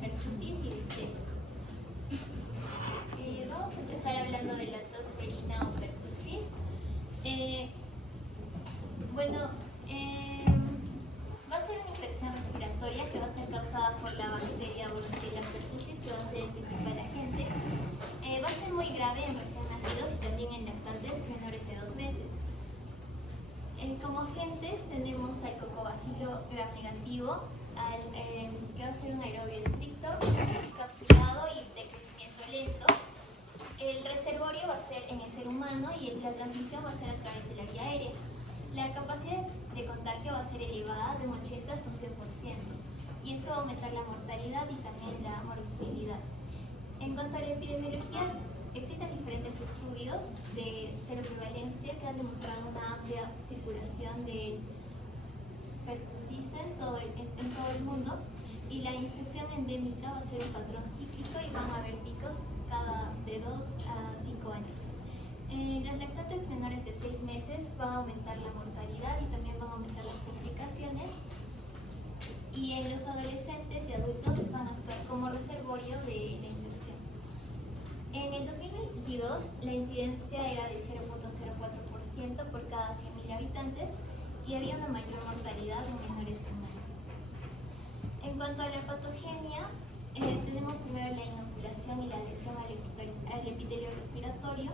pertussis y difteria. Vamos a empezar hablando de la tosferina o pertussis. Va a ser una infección respiratoria que va a ser causada por la bacteria Bordetella pertussis, que va a ser el principal agente. Va a ser muy grave en recién nacidos y también en lactantes menores de 2 meses. Como agentes tenemos al cocobacilo gram negativo, que va a ser un aerobio estricto, encapsulado y de crecimiento lento. El reservorio va a ser en el ser humano y la transmisión va a ser a través de la vía aérea. La capacidad de contagio va a ser elevada de un 80 hasta un 100%, y esto va a aumentar la mortalidad y también la morbilidad. En cuanto a la epidemiología, existen diferentes estudios de seroprevalencia que han demostrado una amplia circulación de pertussis en todo el mundo, y la infección endémica va a ser un patrón cíclico y van a haber picos cada de 2 a 5 años. En las lactantes menores de 6 meses va a aumentar la mortalidad y también van a aumentar las complicaciones, y en los adolescentes y adultos van a actuar como reservorio de la infección. En el 2022 la incidencia era de 0.04% por cada 100.000 habitantes y había una mayor mortalidad en menores de 1 año. En cuanto a la patogenia, tenemos primero la inoculación y la adhesión al epitelio respiratorio,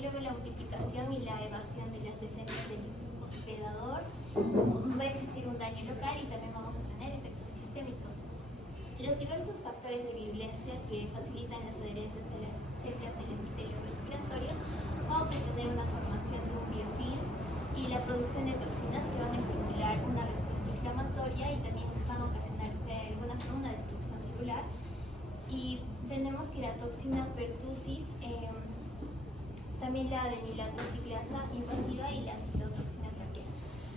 luego la multiplicación y la evasión de las defensas del hospedador. Va a existir un daño local y también vamos a tener efectos sistémicos. Los diversos factores de virulencia que facilitan las adherencias a las células del epitelio respiratorio, vamos a tener una formación de un biofilm y la producción de toxinas que van a estimular una respuesta inflamatoria y también van a ocasionar de alguna forma una destrucción celular. Y tenemos que la toxina pertussis, también la adenilatociclasa invasiva y la citotoxina traquea.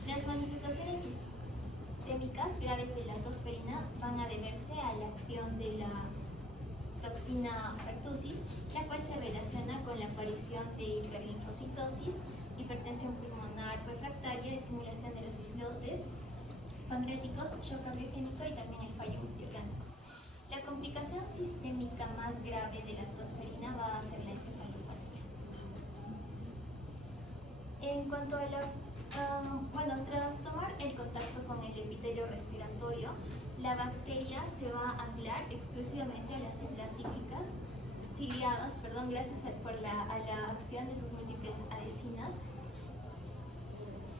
Las manifestaciones sistémicas graves de la tosferina van a deberse a la acción de la toxina pertussis, la cual se relaciona con la aparición de hiperlinfocitosis, hipertensión pulmonar refractaria, estimulación de los islotes pancreáticos, shock cardiogénico y también el fallo multiorgánico. La complicación sistémica más grave de la tosferina va a ser la encefalopatía. En cuanto a tras tomar el contacto con el epitelio respiratorio, la bacteria se va a anclar exclusivamente a las células ciliadas, gracias a la acción de sus múltiples adhesinas.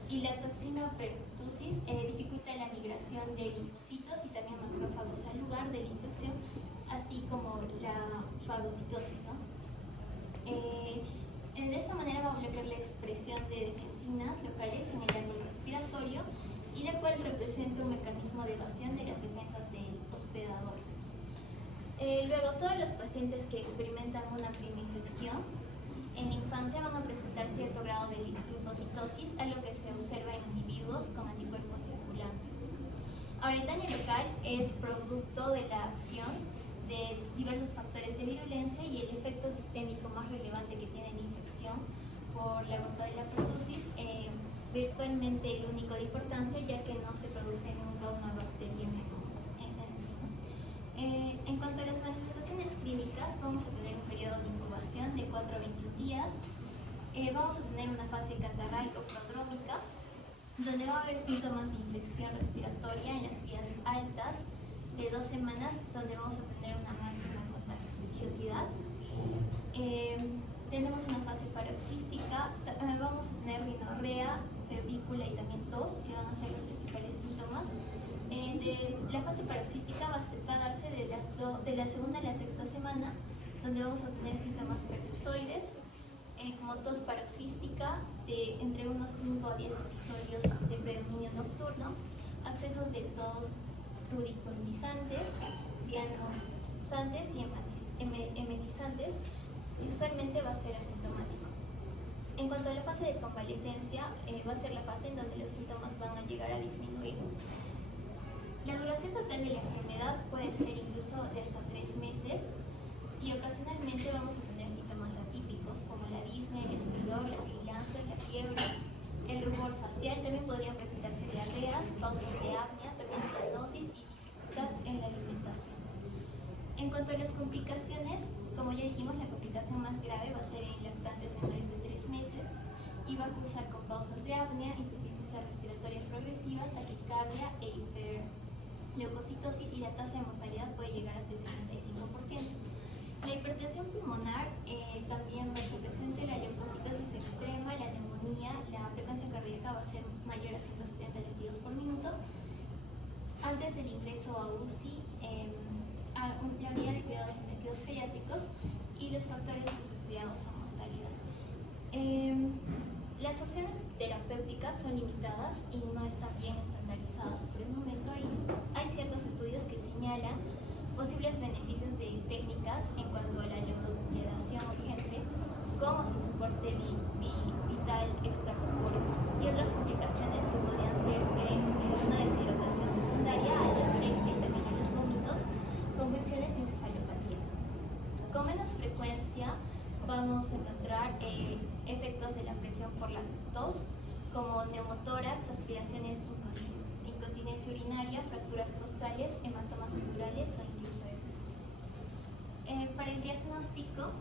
Y la toxina pertussis dificulta la migración de linfocitos y también macrófagos al lugar de la infección, así como la fagocitosis, De esta manera va a bloquear la expresión de defensinas locales en el árbol respiratorio, y la cual representa un mecanismo de evasión de las defensas del hospedador. Luego, todos los pacientes que experimentan una prima infección en la infancia van a presentar cierto grado de linfocitosis, algo que se observa en individuos con anticuerpos circulantes. Ahora, el daño local es producto de la acción de diversos factores de virulencia, y el efecto sistémico más relevante que tiene la infección por la Bordetella pertussis, virtualmente el único de importancia, ya que no se produce nunca una bacteriemia encima. En cuanto a las manifestaciones clínicas, vamos a tener un periodo de incubación de 4 a 21 días. Vamos a tener una fase catarral o prodrómica, donde va a haber síntomas de infección respiratoria en las vías altas de 2 semanas, donde vamos a tener una máxima contagiosidad. Tenemos una fase paroxística, vamos a tener rinorrea, febrícula y también tos, que van a ser los principales síntomas. La fase paroxística va a darse de la segunda a la sexta semana, donde vamos a tener síntomas pertusoides, como tos paroxística, de entre unos 5 a 10 episodios de predominio nocturno, accesos de tos rubicundizantes, cianosantes y emetizantes, y usualmente va a ser asintomático. En cuanto a la fase de convalecencia, va a ser la fase en donde los síntomas van a llegar a disminuir. La duración total de la enfermedad puede ser incluso de hasta 3 meses, y ocasionalmente vamos a tener síntomas atípicos como la disnea, el estridor, la sibilancia, la fiebre, el rubor facial. También podrían presentarse diarreas, pausas de apnea, también cianosis y dificultad en la alimentación. cuanto a las complicaciones, como ya dijimos, la complicación más grave va a ser en lactantes menores de 3 meses y va a cursar con pausas de apnea, insuficiencia respiratoria progresiva, taquicardia e hiperleucocitosis, y la tasa de mortalidad puede llegar hasta el 75%. La hipertensión pulmonar también va a estar presente, la leucocitosis extrema, la neumonía, la frecuencia cardíaca va a ser mayor a 170 latidos por minuto. Antes del ingreso a UCI, a la unidad de cuidados intensivos pediátricos y los factores asociados a mortalidad. Las opciones terapéuticas son limitadas y no están bien estandarizadas por el momento. Hay ciertos estudios que señalan posibles beneficios de técnicas en cuanto a la neuromodulación urgente, como sin soporte vital extracorpóreo, y otras complicaciones que podrían ser una deshidratación secundaria a la anorexia y también a los vómitos, convulsiones y encefalopatía. Con menos frecuencia vamos a encontrar efectos de la presión por la tos, como neumotórax, aspiraciones, incontinencia urinaria, fracturas costales, hematomas subdurales o incluso hernias. Para el diagnóstico,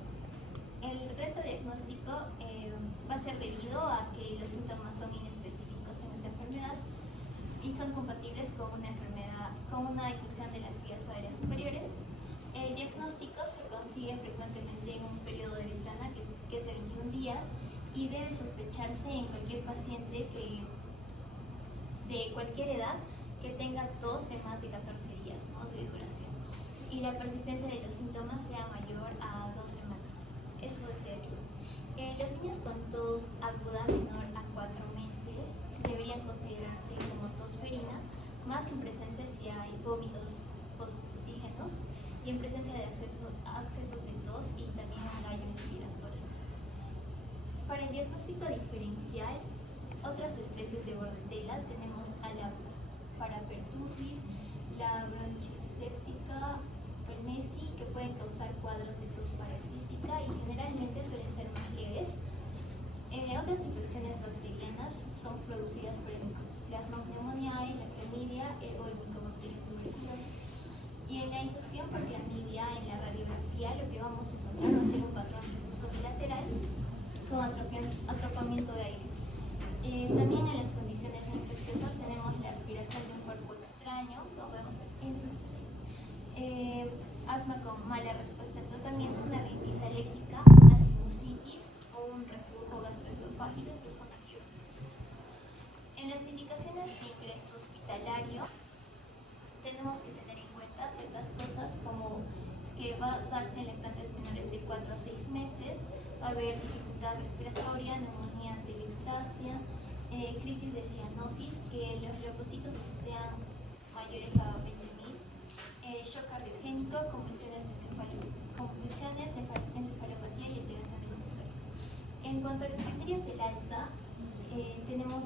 el reto diagnóstico va a ser debido a que los síntomas son inespecíficos en esta enfermedad y son compatibles con una infección de las vías aéreas superiores. El diagnóstico se consigue frecuentemente en un periodo de ventana que es de 21 días y debe sospecharse en cualquier paciente de cualquier edad que tenga tos de más de 14 días, ¿no?, de duración, y la persistencia de los síntomas sea mayor a 2 semanas. Eso es debido. Los niños con tos aguda menor a 4 meses deberían considerarse como tos ferina, más en presencia si hay vómitos posttusígenos y en presencia de accesos de tos y también gallo inspiratorio. Para el diagnóstico diferencial, otras especies de bordetela tenemos a la parapertusis, la bronchiséptica, el MESI, que pueden causar cuadros de tos paroxística y generalmente suelen ser más leves. Otras infecciones bacterianas son producidas por el Plasmodium pneumoniae, la clamidia o el Mycobacterium tuberculosis. Y en la infección por clamidia, en la radiografía, lo que vamos a encontrar va a ser un patrón difuso bilateral con atropamiento de aire. También en las condiciones no infecciosas tenemos la aspiración de un cuerpo extraño, como podemos ver asma con mala respuesta al tratamiento, una rinitis alérgica, una sinusitis o un reflujo gastroesofágico, incluso una fibrosis. En las indicaciones de ingreso hospitalario tenemos que tener en cuenta ciertas cosas, como que va a darse en lactantes menores de 4 a 6 meses, va a haber dificultad respiratoria, neumonía antelactasia, crisis de cianosis, que los leucocitos sean mayores a 20.000, shock cardiogénico, convulsiones, encefalopatía y alteración del sensor. En cuanto a los criterios del alta, tenemos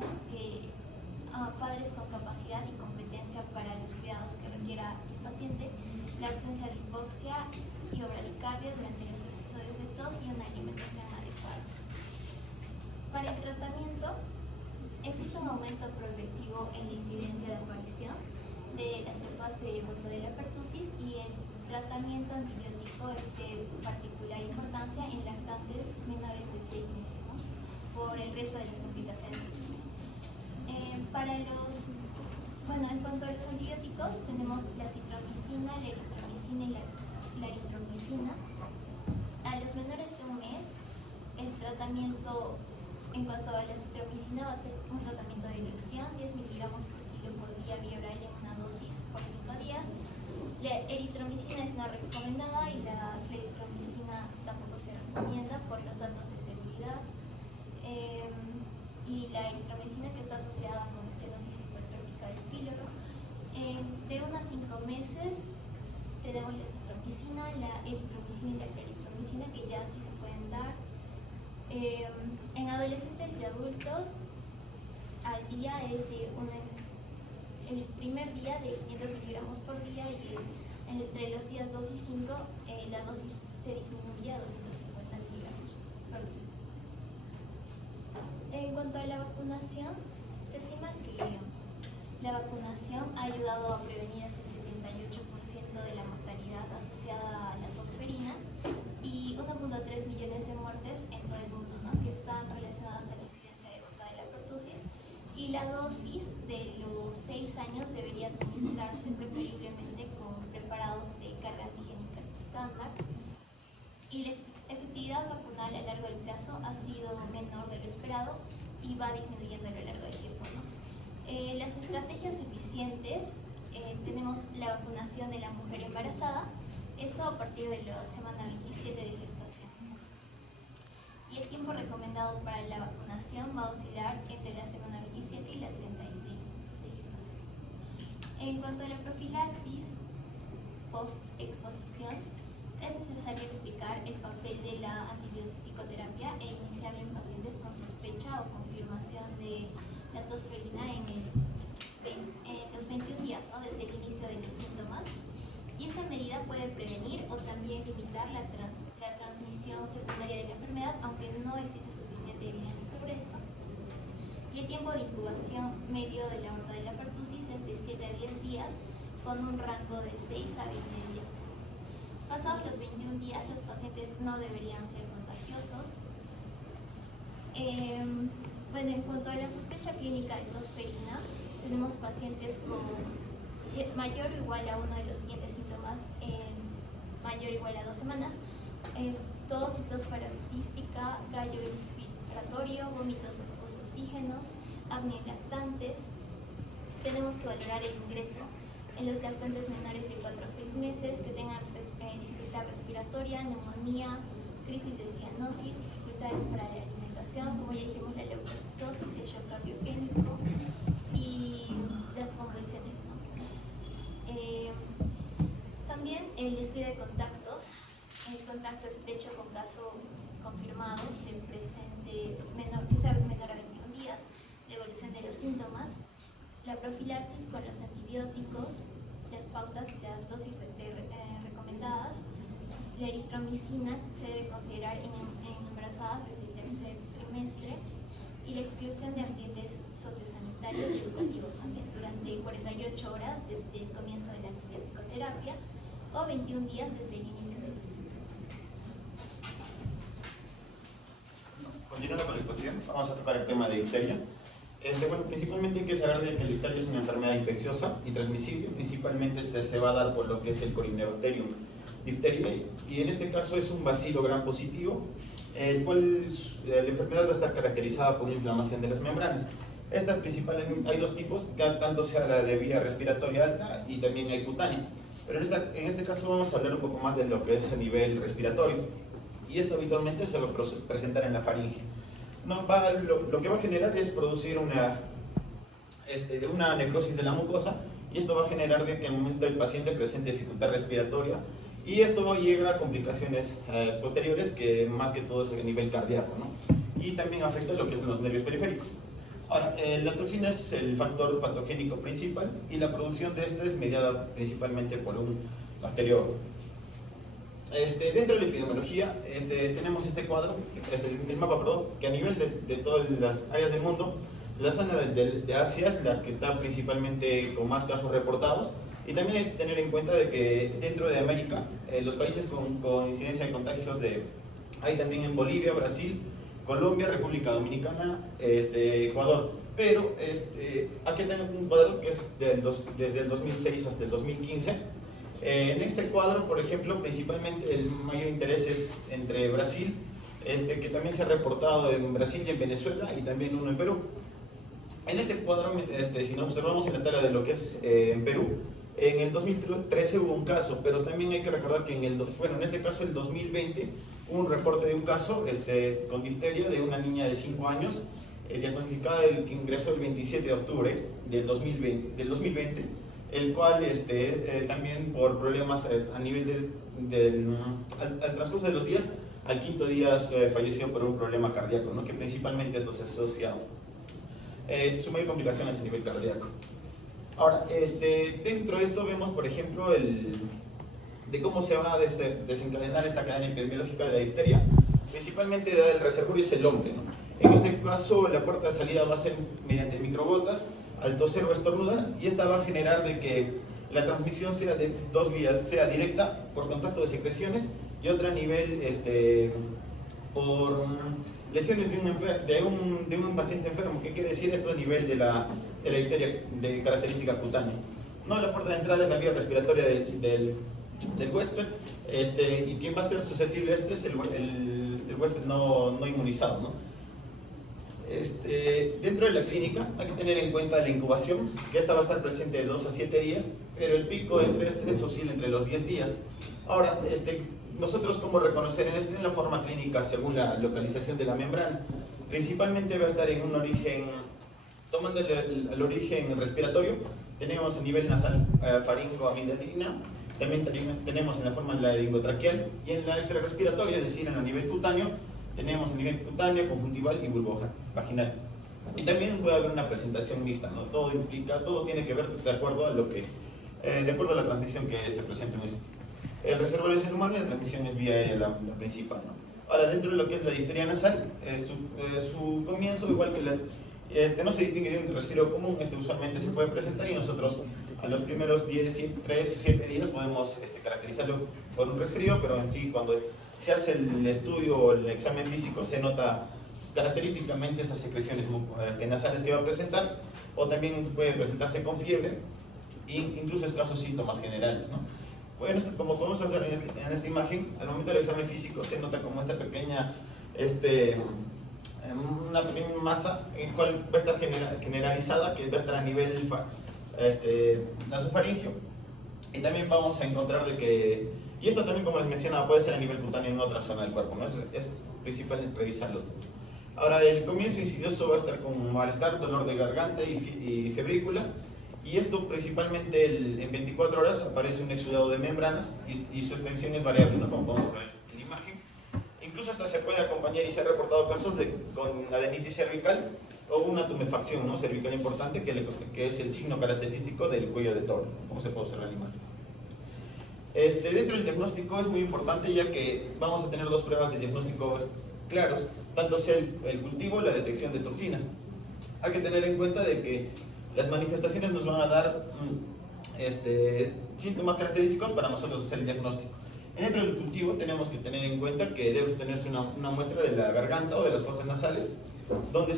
padres con capacidad y competencia para los cuidados que requiera el paciente, la ausencia de hipoxia y o bradicardia durante los episodios de tos y una alimentación adecuada. Para el tratamiento, existe un aumento progresivo en la incidencia de aparición de las cepas de bordetella pertussis y el tratamiento antibiótico es de particular importancia en lactantes menores de 6 meses, ¿no?, por el resto de las complicaciones que existen. En cuanto a los antibióticos, tenemos la citromicina, la eritromicina y la eritromicina. A los menores de 1 mes, el tratamiento en cuanto a la citromicina va a ser un tratamiento de elección, 10 miligramos por kilo por día vía oral en una dosis por 5 días. La eritromicina es no recomendada y la claritromicina tampoco se recomienda por los datos de seguridad. Y la eritromicina, que está asociada con estenosis hipertrófica del píloro. De 1 a 5 meses tenemos la citromicina, la eritromicina y la claritromicina, que ya sí se pueden dar. En adolescentes y adultos, al día es el primer día de 500 miligramos por día y entre los días 2 y 5 la dosis se disminuye a 250 miligramos por día. En cuanto a la vacunación, se estima que la vacunación ha ayudado a prevenir hasta el 78% de la mortalidad asociada primera dosis de los 6 años debería administrarse preferiblemente con preparados de carga antigénica estándar, y la efectividad vacunal a largo del plazo ha sido menor de lo esperado y va disminuyendo a lo largo del tiempo, ¿no? Las estrategias eficientes, tenemos la vacunación de la mujer embarazada, esto a partir de la semana 27 de gestación. Y el tiempo recomendado para la vacunación va a oscilar entre la semana 27 y la 36 de gestación. En cuanto a la profilaxis post-exposición, es necesario explicar el papel de la antibiótico-terapia e iniciarlo en pacientes con sospecha o confirmación de la tosferina en los 21 días, ¿no?, desde el inicio de los síntomas. Y esta medida puede prevenir o también limitar la transmisión secundaria de la enfermedad, aunque no existe suficiente evidencia sobre esto. Y el tiempo de incubación medio de la aorta de la pertusis es de 7 a 10 días, con un rango de 6 a 20 días. Pasados los 21 días, los pacientes no deberían ser contagiosos. Bueno, en cuanto a la sospecha clínica de tosferina, tenemos pacientes con mayor o igual a uno de los siguientes síntomas en mayor o igual a 2 semanas: tos y tos paroxística, gallo respiratorio, vómitos postoxígenos, apnea en lactantes. Tenemos que valorar el ingreso en los lactantes menores de 4 a 6 meses que tengan dificultad respiratoria, neumonía, crisis de cianosis, dificultades para la alimentación, como ya dijimos, la leucocitosis, el shock cardiogénico y las convulsiones, ¿no? También el estudio de contactos, el contacto estrecho con caso confirmado del presente que sea menor a 21 días, la evolución de los síntomas, la profilaxis con los antibióticos, las pautas y las dosis recomendadas. La eritromicina se debe considerar en embarazadas desde el tercer trimestre, y la exclusión de ambientes sociosanitarios y educativos también durante 48 horas desde el comienzo de la antibiótico-terapia o 21 días desde el inicio de los síntomas. Continuando con la exposición, vamos a tocar el tema de difteria. Bueno, principalmente hay que saber de que la difteria es una enfermedad infecciosa y transmisible. Principalmente se va a dar por lo que es el Corynebacterium diphtheriae, y en este caso es un bacilo gram positivo, el cual la enfermedad va a estar caracterizada por una inflamación de las membranas. Esta principalmente hay 2 tipos, tanto sea la de vía respiratoria alta y también hay cutánea. Pero en este caso vamos a hablar un poco más de lo que es a nivel respiratorio, y esto habitualmente se va a presentar en la faringe. Lo que va a generar es producir una necrosis de la mucosa, y esto va a generar de que en el momento el paciente presente dificultad respiratoria, y esto llega a complicaciones posteriores, que más que todo es a nivel cardíaco, ¿no? Y también afecta lo que son los nervios periféricos. Ahora, la toxina es el factor patogénico principal, y la producción de esta es mediada principalmente por un bacteriófago. Dentro de la epidemiología tenemos este cuadro, el mapa, perdón, que a nivel de todas las áreas del mundo, la zona de Asia es la que está principalmente con más casos reportados, y también hay que tener en cuenta de que dentro de América, los países con incidencia de contagios hay también en Bolivia, Brasil, Colombia, República Dominicana, Ecuador. Pero aquí tenemos un cuadro que es desde el 2006 hasta el 2015. En este cuadro, por ejemplo, principalmente el mayor interés es entre Brasil, que también se ha reportado en Brasil y en Venezuela, y también uno en Perú. En este cuadro, si nos observamos en la tabla de lo que es en Perú, en el 2013 hubo un caso, pero también hay que recordar que en este caso el 2020 hubo un reporte de un caso con difteria de una niña de 5 años, diagnosticada que ingresó el 27 de octubre del 2020, el cual también por problemas a nivel al transcurso de los días, al 5.º día falleció por un problema cardíaco, ¿no? Que principalmente esto se asocia, su mayor complicación es a nivel cardíaco. Ahora, dentro de esto vemos, por ejemplo, de cómo se va a desencadenar esta cadena epidemiológica de la difteria. Principalmente el reservorio es el hombre, ¿no? En este caso, la puerta de salida va a ser mediante microgotas al toser o estornudar, y esta va a generar de que la transmisión sea de 2 vías, sea directa por contacto de secreciones, y otra a nivel por lesiones de un paciente enfermo. ¿Qué quiere decir esto a nivel de la difteria de característica cutánea? No, la puerta de entrada es la vía respiratoria del huésped, y quien va a estar susceptible a es el huésped no inmunizado, ¿no? Dentro de la clínica hay que tener en cuenta la incubación, que esta va a estar presente de 2 a 7 días, pero el pico entre estrés oscila entre los 10 días. Ahora, nosotros cómo reconocer en la forma clínica según la localización de la membrana. Principalmente va a estar en un origen, tomando el origen respiratorio, tenemos a nivel nasal faringo-amigdalina, también tenemos en la forma laringotraqueal, y en la extrarrespiratoria, es decir, en el nivel cutáneo, tenemos a nivel cutáneo, conjuntival y vulvovaginal. Y también puede haber una presentación mixta, ¿no? Todo tiene que ver de acuerdo a la transmisión que se presenta en el reservorio es el humano y la transmisión es vía aérea la principal, ¿no? Ahora, dentro de lo que es la difteria nasal, su comienzo, igual que no se distingue de un resfriado común, usualmente se puede presentar y nosotros a los primeros 3-7 días podemos caracterizarlo por un resfrío, pero en sí cuando se hace el estudio o el examen físico se nota característicamente estas secreciones nasales que va a presentar, o también puede presentarse con fiebre e incluso escasos síntomas generales, ¿no? Bueno, como podemos ver en esta imagen, al momento del examen físico se nota como esta pequeña, una pequeña masa en cual va a estar generalizada, que va a estar a nivel nasofaringeo, y también vamos a encontrar y esto también, como les mencionaba, puede ser a nivel cutáneo en otra zona del cuerpo, ¿no? Es principal revisarlo. Ahora, el comienzo insidioso va a estar con malestar, dolor de garganta y febrícula. Y esto principalmente en 24 horas aparece un exudado de membranas y su extensión es variable, ¿no? Como podemos ver en la imagen. Incluso hasta se puede acompañar y se han reportado casos con adenitis cervical o una tumefacción, ¿no? Cervical importante que es el signo característico del cuello de toro, como se puede observar en la imagen. Dentro del diagnóstico es muy importante, ya que vamos a tener dos pruebas de diagnóstico claros, tanto sea el cultivo o la detección de toxinas. Hay que tener en cuenta de que las manifestaciones nos van a dar síntomas característicos para nosotros hacer el diagnóstico. Dentro del cultivo tenemos que tener en cuenta que debe tenerse una muestra de la garganta o de las fosas nasales, donde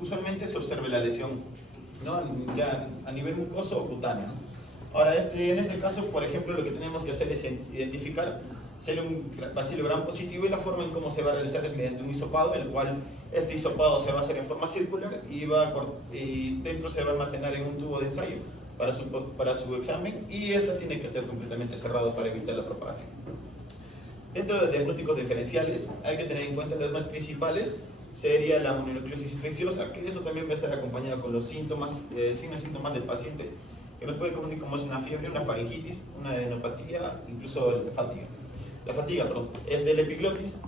usualmente se observe la lesión, ¿no? Ya a nivel mucoso o cutáneo, ¿no? Ahora, en este caso, por ejemplo, lo que tenemos que hacer es identificar si hay un bacilo gram positivo, y la forma en cómo se va a realizar es mediante un hisopado, el cual este hisopado se va a hacer en forma circular y dentro se va a almacenar en un tubo de ensayo para su examen, y esta tiene que estar completamente cerrado para evitar la propagación. Dentro de diagnósticos diferenciales hay que tener en cuenta las más principales. Sería la mononucleosis infecciosa, que esto también va a estar acompañado con los signos y síntomas del paciente, que nos puede confundir como es una fiebre, una faringitis, una adenopatía, incluso la fatiga, perdón. El epiglotis,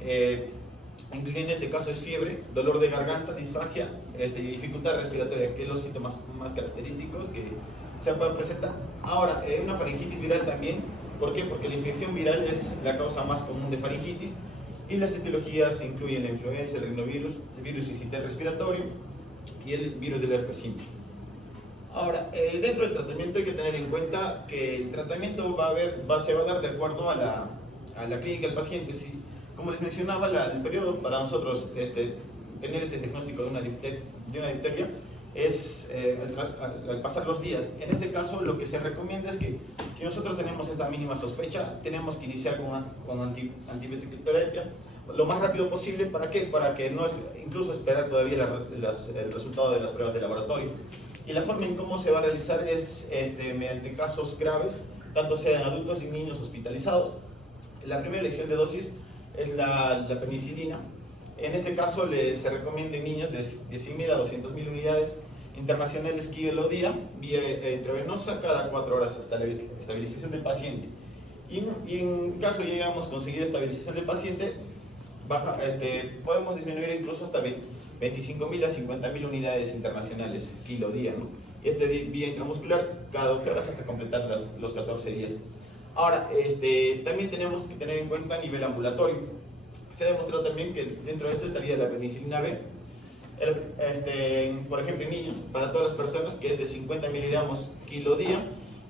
incluye en este caso es fiebre, dolor de garganta, disfagia, dificultad respiratoria, que es los síntomas más característicos que se pueden presentar. Ahora, una faringitis viral también. ¿Por qué? Porque la infección viral es la causa más común de faringitis, y las etiologías incluyen la influenza, el rinovirus, el virus sincitial respiratorio y el virus del herpes simple. Ahora, dentro del tratamiento hay que tener en cuenta que el tratamiento se va a dar de acuerdo a la clínica del paciente. Como les mencionaba, el periodo para nosotros tener este diagnóstico de una difteria es al pasar los días. En este caso, lo que se recomienda es que si nosotros tenemos esta mínima sospecha, tenemos que iniciar con antibioterapia lo más rápido posible. ¿Para qué? Para que no incluso esperar todavía el resultado de las pruebas de laboratorio. Y la forma en cómo se va a realizar es mediante casos graves, tanto sean adultos y niños hospitalizados. La primera elección de dosis es la penicilina. En este caso se recomienda en niños de 100.000 a 200.000 unidades internacionales kilo día, vía intravenosa, cada 4 horas hasta la estabilización del paciente. Y en caso llegamos a conseguir estabilización del paciente, podemos disminuir incluso hasta 25.000 a 50.000 unidades internacionales kilo día, ¿no? Y vía intramuscular cada 12 horas hasta completar los 14 días. Ahora, también tenemos que tener en cuenta a nivel ambulatorio. Se ha demostrado también que dentro de esto estaría la penicilina B, por ejemplo en niños, para todas las personas, que es de 50 miligramos kilo día,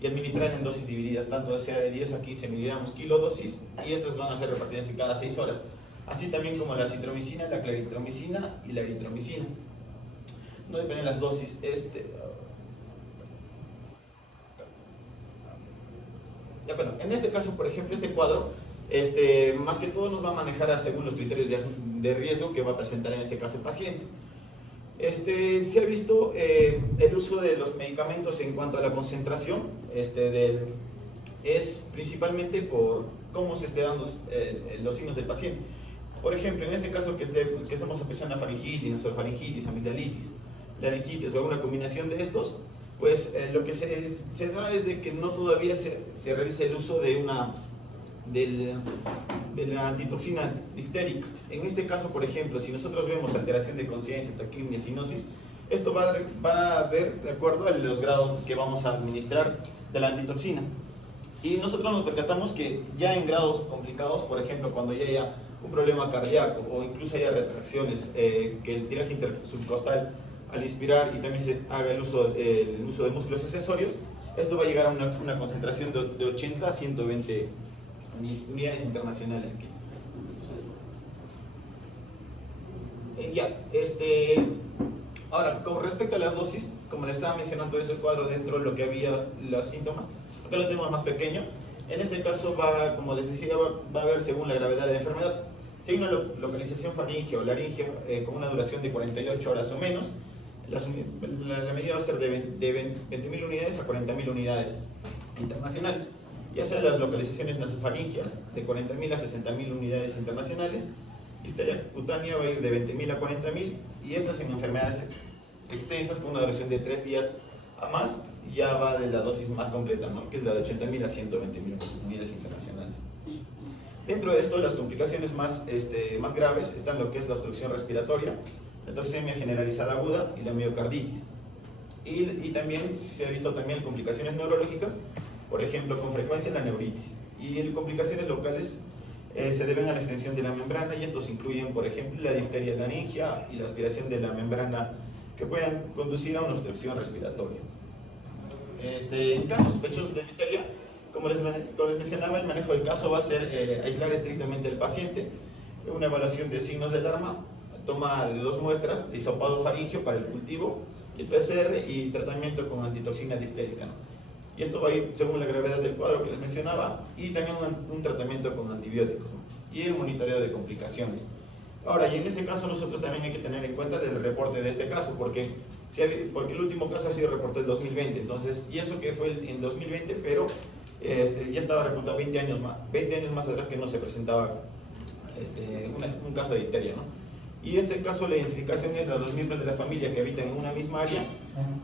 y administrar en dosis divididas, tanto sea de 10 a 15 miligramos kilo dosis, y estas van a ser repartidas en cada 6 horas. así también como la citromicina, la claritromicina y la eritromicina. No dependen las dosis. Ya, bueno, en este caso, por ejemplo, este cuadro, más que todo nos va a manejar según los criterios de riesgo que va a presentar en este caso el paciente. Se ha visto el uso de los medicamentos en cuanto a la concentración, es principalmente por cómo se esté dando los signos del paciente. Por ejemplo, en este caso que estamos empezando a faringitis, nasofaringitis, amigdalitis, laringitis o alguna combinación de estos, pues lo que se da es de que no todavía se realiza el uso de la antitoxina diftérica. En este caso, por ejemplo, si nosotros vemos alteración de conciencia, taquimia, cinosis, esto va a ver de acuerdo a los grados que vamos a administrar de la antitoxina. Y nosotros nos percatamos que ya en grados complicados, por ejemplo, cuando ya haya un problema cardíaco o incluso haya retracciones, que el tiraje subcostal al inspirar y también se haga el uso de músculos accesorios, esto va a llegar a una concentración de 80 a 120 unidades internacionales. Ahora, con respecto a las dosis, como les estaba mencionando ese cuadro dentro de lo que había los síntomas, acá lo tenemos más pequeño. En este caso, como les decía, va a haber según la gravedad de la enfermedad. Si hay una localización faríngea o laringea con una duración de 48 horas o menos, la medida va a ser de 20.000 unidades a 40.000 unidades internacionales. Ya sea las localizaciones nasofaringeas de 40.000 a 60.000 unidades internacionales, histeria cutánea va a ir de 20.000 a 40.000, y estas en enfermedades extensas con una duración de 3 días a más, ya va de la dosis más completa, ¿no? Que es la de 80.000 a 120.000 unidades internacionales. Dentro de esto, las complicaciones más graves están lo que es la obstrucción respiratoria, la toxemia generalizada aguda y la miocarditis. Y también se ha visto también complicaciones neurológicas, por ejemplo, con frecuencia la neuritis. Y complicaciones locales se deben a la extensión de la membrana, y estos incluyen, por ejemplo, la difteria laringia y la aspiración de la membrana, que pueden conducir a una obstrucción respiratoria. En casos sospechosos de difteria, como les mencionaba, el manejo del caso va a ser aislar estrictamente al paciente, una evaluación de signos de alarma, toma de 2 muestras de hisopado faríngeo para el cultivo, el PCR y tratamiento con antitoxina diftérica, ¿no? Y esto va a ir según la gravedad del cuadro que les mencionaba, y también un tratamiento con antibióticos, ¿no? Y el monitoreo de complicaciones. Ahora, y en este caso nosotros también hay que tener en cuenta del reporte de este caso, porque el último caso ha sido reportado en 2020, entonces, y eso que fue en 2020, pero ya estaba reportado 20 años más atrás que no se presentaba un caso de difteria, ¿no? Y en este caso la identificación es de los miembros de la familia que habitan en una misma área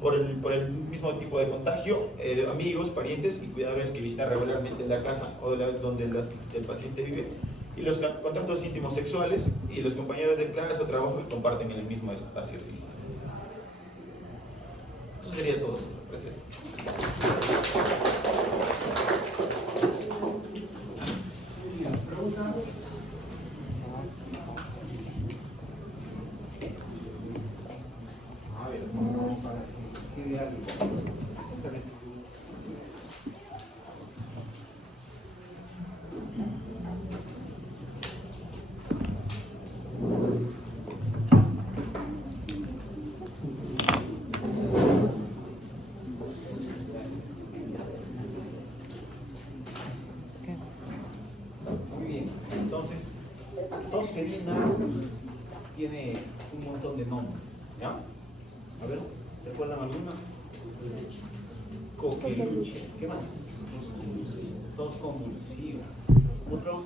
por el mismo tipo de contagio, amigos, parientes y cuidadores que visitan regularmente la casa o donde el paciente vive, y los contactos íntimos sexuales y los compañeros de clase o trabajo que comparten en el mismo espacio físico. Eso sería todo. Gracias. ¿Preguntas? A ver, para que quede algo. Esta vez. Muy bien, entonces, tosferina tiene un montón de nombres, ¿ya? A ver, ¿se acuerdan alguna? Coqueluche, ¿qué más? Tos convulsiva. ¿Otro?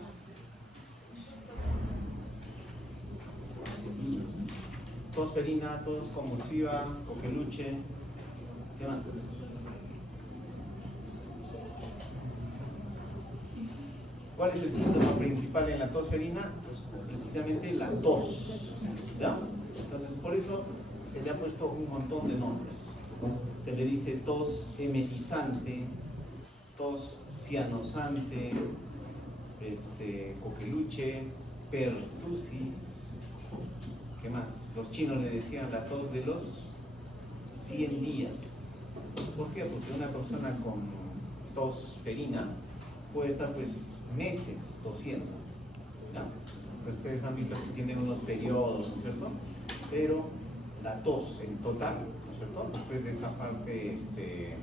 Tosferina, tos convulsiva, coqueluche, ¿qué más? ¿Cuál es el síntoma principal en la tosferina? Pues precisamente la tos, ¿ya? Entonces, por eso se le ha puesto un montón de nombres. Se le dice tos emetizante, tos cianosante, coqueluche, pertusis. ¿Qué más? Los chinos le decían la tos de los 100 días. ¿Por qué? Porque una persona con tosferina puede estar pues meses tosiendo, ¿ya? pues ustedes han visto que tienen unos periodos, ¿no es cierto? Pero la tos en total, ¿no es cierto? Después de esa parte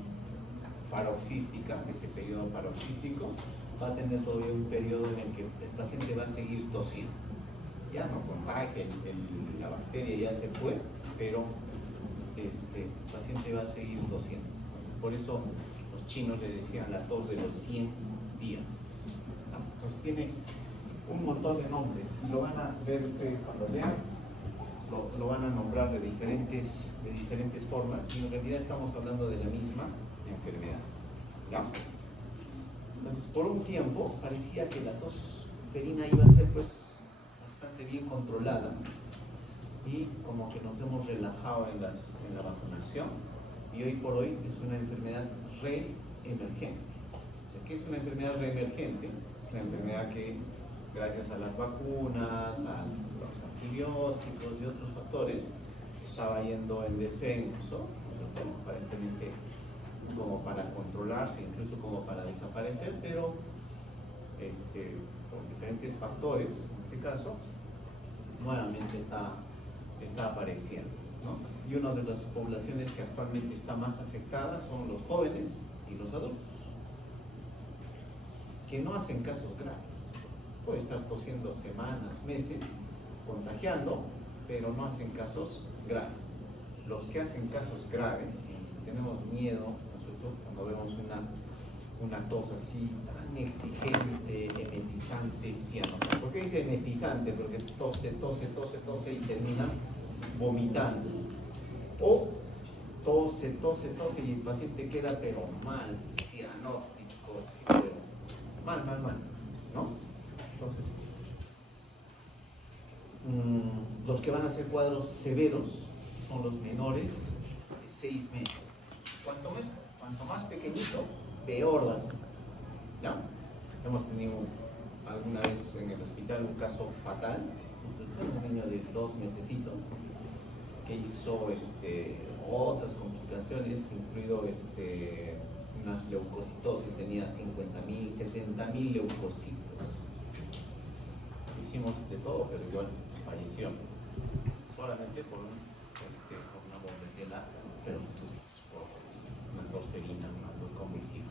paroxística, ese periodo paroxístico, va a tener todavía un periodo en el que el paciente va a seguir tosiendo. Ya no contagia, la bacteria ya se fue, pero el paciente va a seguir tosiendo. Por eso los chinos le decían la tos de los 100 días. ¿No? Entonces tiene un montón de nombres y lo van a ver ustedes cuando vean, lo van a nombrar de diferentes formas y en realidad estamos hablando de la misma enfermedad. ¿Ya? Entonces por un tiempo parecía que la tos ferina iba a ser pues bastante bien controlada y como que nos hemos relajado en la vacunación y hoy por hoy es una enfermedad reemergente. O sea, ¿qué es una enfermedad reemergente? Es una enfermedad que gracias a las vacunas, a los antibióticos y otros factores estaba yendo en descenso, ¿no? Aparentemente como para controlarse, incluso como para desaparecer, pero por diferentes factores, en este caso, nuevamente está apareciendo, ¿no? Y una de las poblaciones que actualmente está más afectada son los jóvenes y los adultos, que no hacen casos graves. Puede estar tosiendo semanas, meses, contagiando, pero no hacen casos graves. Los que hacen casos graves, y los que tenemos miedo, nosotros cuando vemos una tos así tan exigente, emetizante, cianosa. ¿Por qué dice emetizante? Porque tose y termina vomitando. O tose y el paciente queda pero mal, cianótico, sí, pero mal, ¿no? Entonces, los que van a hacer cuadros severos son los menores de 6 meses. Cuanto más pequeñito, peor va a ser. ¿Ya? Hemos tenido alguna vez en el hospital un caso fatal, un niño de 2 mesecitos que hizo otras complicaciones, incluido unas leucocitosis, tenía 50.000, 70.000 leucocitos. Hicimos de todo, pero igual falleció solamente por una bordetela pertussis, por una tos ferina, una tos convulsiva.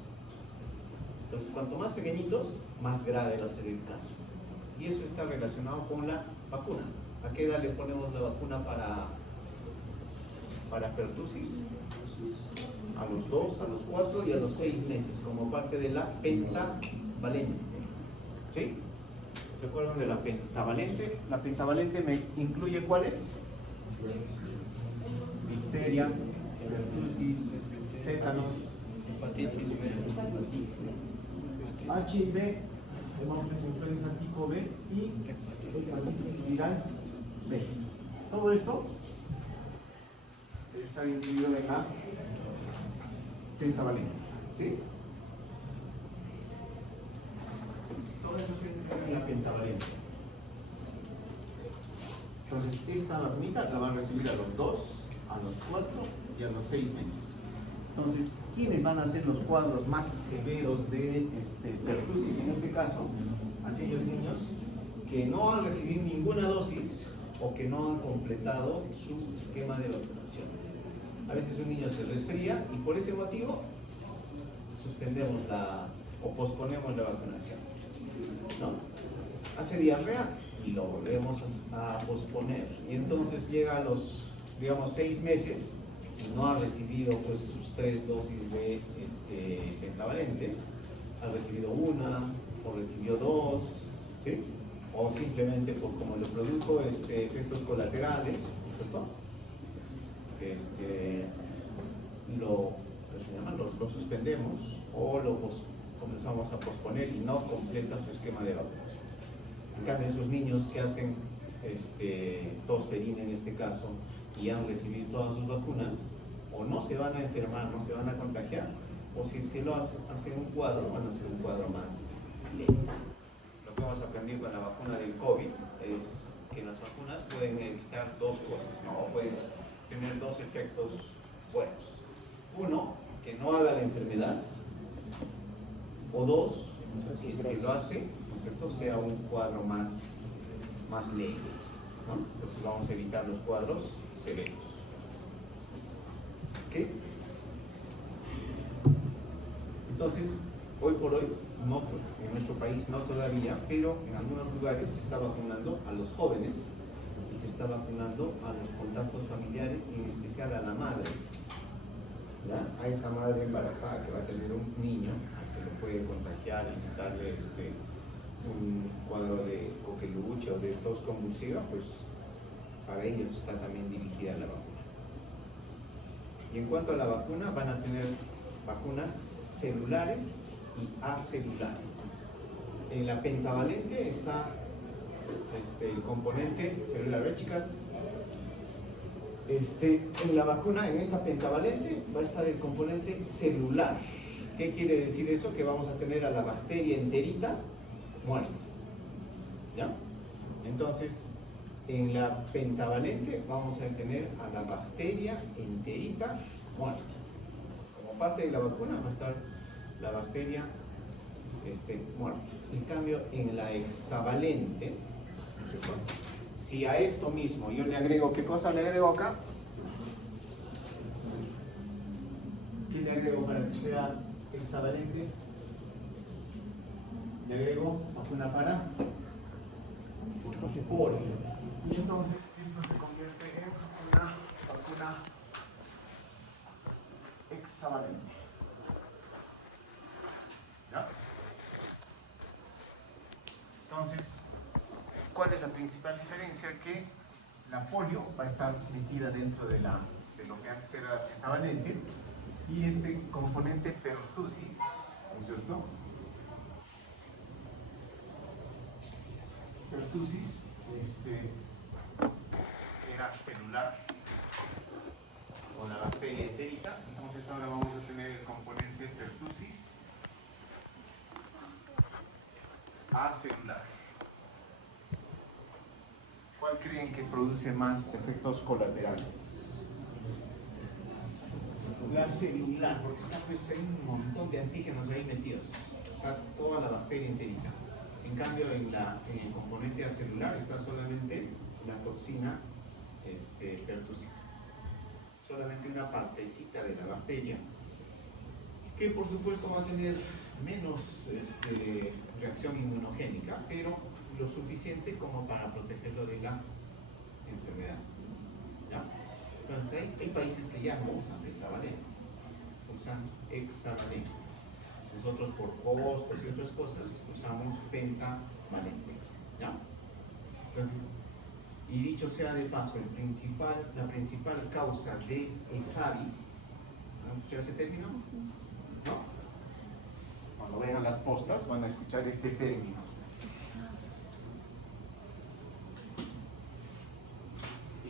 Entonces, cuanto más pequeñitos, más grave va a ser el caso. Y eso está relacionado con la vacuna. ¿A qué edad le ponemos la vacuna para pertussis? A los 2, a los 4 y a los 6 meses, como parte de la pentavalente. ¿Sí? ¿Se acuerdan de la pentavalente? La pentavalente me incluye ¿cuáles? Difteria, pertussis, tétanos, hepatitis B, HIV, hemófilis influenza tipo B y hepatitis viral B. Todo esto está incluido en la pentavalente. ¿Sí? Todo eso se incluye en la pentavalente. Entonces, esta vacunita la van a recibir a los 2, a los 4 y a los 6 meses. Entonces, ¿quiénes van a ser los cuadros más severos de pertussis? En este caso, aquellos niños que no han recibido ninguna dosis o que no han completado su esquema de vacunación. A veces un niño se resfría y por ese motivo suspendemos o posponemos la vacunación, ¿no? Hace diarrea y lo volvemos a posponer. Y entonces llega a los, digamos, 6 meses y no ha recibido pues sus 3 dosis de pentavalente, ha recibido 1 o recibió 2, ¿sí? O simplemente por como le produjo efectos colaterales, ¿cierto? Lo suspendemos o lo comenzamos a posponer y no completa su esquema de vacunación. En cambio, esos niños que hacen tos ferina en este caso y han recibido todas sus vacunas, o no se van a enfermar, no se van a contagiar, o si es que lo hacen un cuadro, van a hacer un cuadro más leve. Lo que hemos aprendido con la vacuna del COVID es que las vacunas pueden evitar 2 cosas, ¿no? Pueden tener 2 efectos buenos. 1, que no haga la enfermedad, o 2, si es que lo hace, ¿no es cierto?, sea un cuadro más más leve, ¿no? Entonces vamos a evitar los cuadros severos. ¿Ok? Entonces, hoy por hoy, no, en nuestro país no todavía, pero en algunos lugares se está vacunando a los jóvenes y se está vacunando a los contactos familiares y en especial a la madre, ¿ya? A esa madre embarazada que va a tener un niño que lo puede contagiar y darle un cuadro de coqueluche o de tos convulsiva, pues para ellos está también dirigida la vacuna. Y en cuanto a la vacuna, van a tener vacunas celulares y acelulares. En la pentavalente está el componente celular. ¿Ve, chicas? En la vacuna, en esta pentavalente, va a estar el componente celular. ¿Qué quiere decir eso? Que vamos a tener a la bacteria enterita muerta. ¿Ya? Entonces, en la pentavalente vamos a tener a la bacteria enterita muerta. Como parte de la vacuna va a estar la bacteria muerta. En cambio, en la hexavalente, si a esto mismo yo le agrego, ¿qué cosa le agrego acá? ¿Qué le agrego para que sea hexavalente? Le agrego vacuna para polio. Y entonces esto se convierte en una vacuna hexavalente. ¿Ya? Entonces, ¿cuál es la principal diferencia? Que la polio va a estar metida dentro de lo que antes era pentavalente y este componente pertussis, ¿no es cierto? Pertussis era celular o la bacteria entérica, entonces ahora vamos a tener el componente pertussis acelular. ¿Cuál creen que produce más efectos colaterales? La celular, porque está pues hay un montón de antígenos ahí metidos, está toda la bacteria enterita. En cambio, en el componente acelular está solamente la toxina pertussis, solamente una partecita de la bacteria, que por supuesto va a tener menos reacción inmunogénica, pero lo suficiente como para protegerlo de la enfermedad. ¿Ya? Entonces hay países que ya no usan pentavalente, usan hexavalente. Nosotros por costos y otras cosas usamos pentavalente. ¿Ya? Entonces, y dicho sea de paso, la principal causa de ESAVIS, ¿han escuchado ese término? ¿No? Cuando vean las postas van a escuchar este término.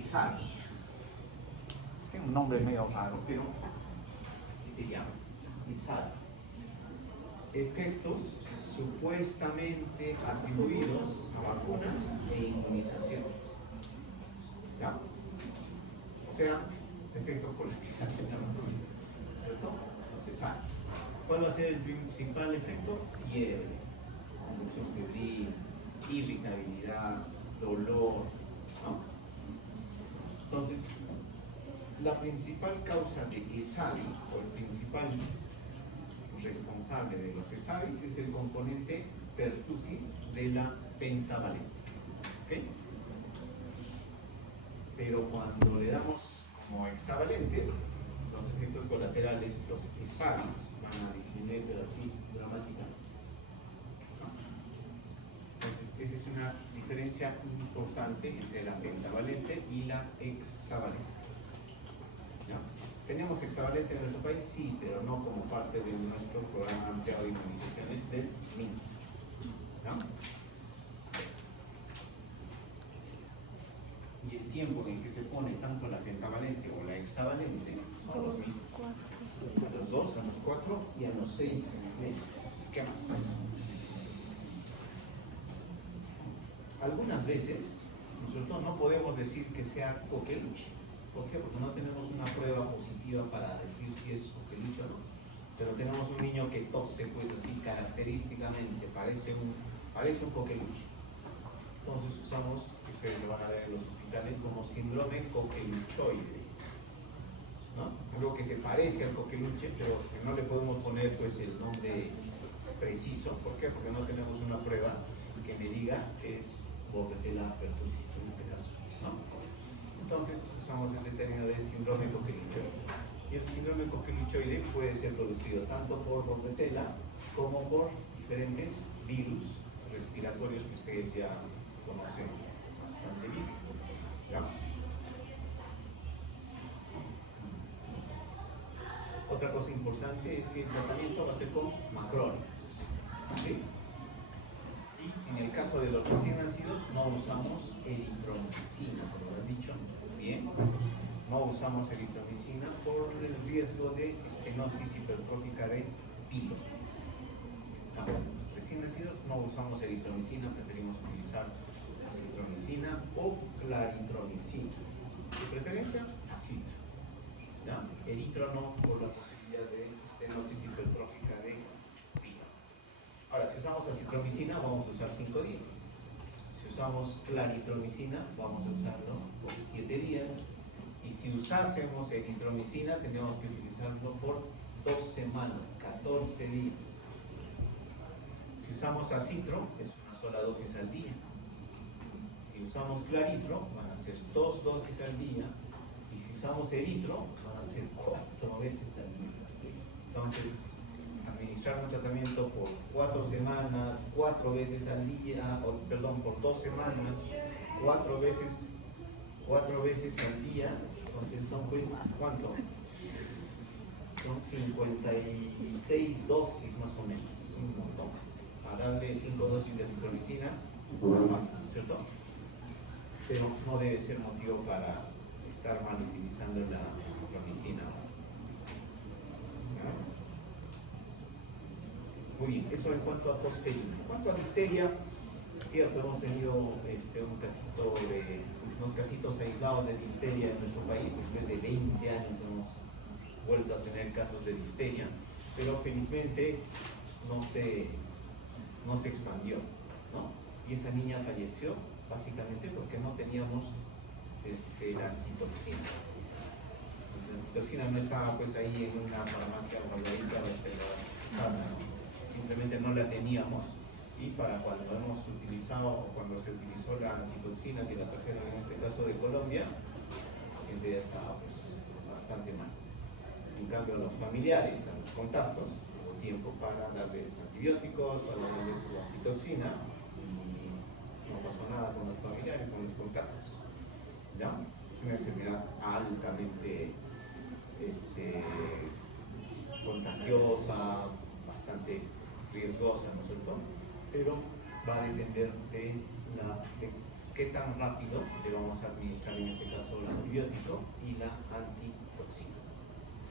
ESAVI. Tiene un nombre medio raro, pero así se llama. ESAVI. Efectos supuestamente atribuidos a vacunas e inmunización. ¿Ya? O sea, efecto colateral de la vacuna, ¿cierto? Entonces, ¿sabes? ¿Cuál va a ser el principal efecto? Fiebre, convulsión febril, irritabilidad, dolor, ¿no? Entonces, la principal causa de ESAVI, o el principal responsable de los ESAVIs, es el componente pertussis de la pentavalente. ¿Ok? Pero cuando le damos como hexavalente, los efectos colaterales, los ESAVIs, van a disminuir, pero así dramáticamente. Entonces, esa es una diferencia importante entre la pentavalente y la hexavalente. ¿Ya? ¿Tenemos hexavalente en nuestro país? Sí, pero no como parte de nuestro programa ampliado de inmunizaciones del MINSA. ¿Ya? Y el tiempo en el que se pone tanto la pentavalente o la hexavalente son los mismos. A los 2, a los 4 y a los 6 meses. ¿Qué más? Algunas veces, nosotros no podemos decir que sea coqueluche. ¿Por qué? Porque no tenemos una prueba positiva para decir si es coqueluche o no. Pero tenemos un niño que tose, pues así característicamente, parece un coqueluche. Entonces usamos, que ustedes lo van a ver en los hospitales, como síndrome coqueluchoide, ¿no? Algo que se parece al coqueluche, pero que no le podemos poner pues el nombre preciso. ¿Por qué? Porque no tenemos una prueba que me diga que es Bordetella pertussis en este caso, ¿no? Entonces usamos ese término de síndrome coqueluchoide. Y el síndrome coqueluchoide puede ser producido tanto por Bordetella como por diferentes virus respiratorios que ustedes ya conocen bastante bien, ¿ya? Otra cosa importante es que el tratamiento va a ser con macrólidos, ¿sí? Y en el caso de los recién nacidos no usamos eritromicina, como lo han dicho, bien. No usamos eritromicina por el riesgo de estenosis hipertrófica de pilo. Recién nacidos no usamos eritromicina, preferimos utilizar acitromicina o claritromicina. De preferencia, acitro. ¿Ya? Eritro no, por la posibilidad de estenosis hipertrófica de pilo. Ahora, si usamos acitromicina, vamos a usar 5 días. Si usamos claritromicina, vamos a usarlo por 7 días. Y si usásemos eritromicina, tendríamos que utilizarlo por 2 semanas, 14 días. Si usamos acitro, es una sola dosis al día. Si usamos claritro, van a ser 2 dosis al día. Y si usamos eritro, van a ser 4 veces al día. Entonces, administrar un tratamiento por 4 semanas, 4 veces al día, por 2 semanas, 4 veces al día, entonces son pues, ¿cuánto? Son 56 dosis más o menos, es un montón. Para darle 5 dosis de acitromicina, es más, ¿cierto? Pero no debe ser motivo para estar mal utilizando la acitromicina. Muy bien, eso en cuanto a tosferina. En cuanto a difteria, cierto, hemos tenido unos casitos aislados de difteria en nuestro país. Después de 20 años hemos vuelto a tener casos de difteria, pero felizmente no se expandió, ¿no? Y esa niña falleció básicamente porque no teníamos la antitoxina. La antitoxina no estaba pues ahí en una farmacia guardadita, ¿no? Simplemente no la teníamos, y para cuando hemos utilizado o cuando se utilizó la antitoxina que la trajeron en este caso de Colombia, el paciente ya estaba pues bastante mal. En cambio, a los familiares, a los contactos, hubo tiempo para darles antibióticos, para darles su antitoxina, y no pasó nada con los familiares, con los contactos. ¿Ya? Es una enfermedad altamente contagiosa, bastante riesgosa, ¿no es cierto? Pero va a depender de qué tan rápido le vamos a administrar en este caso el antibiótico y la antitoxina.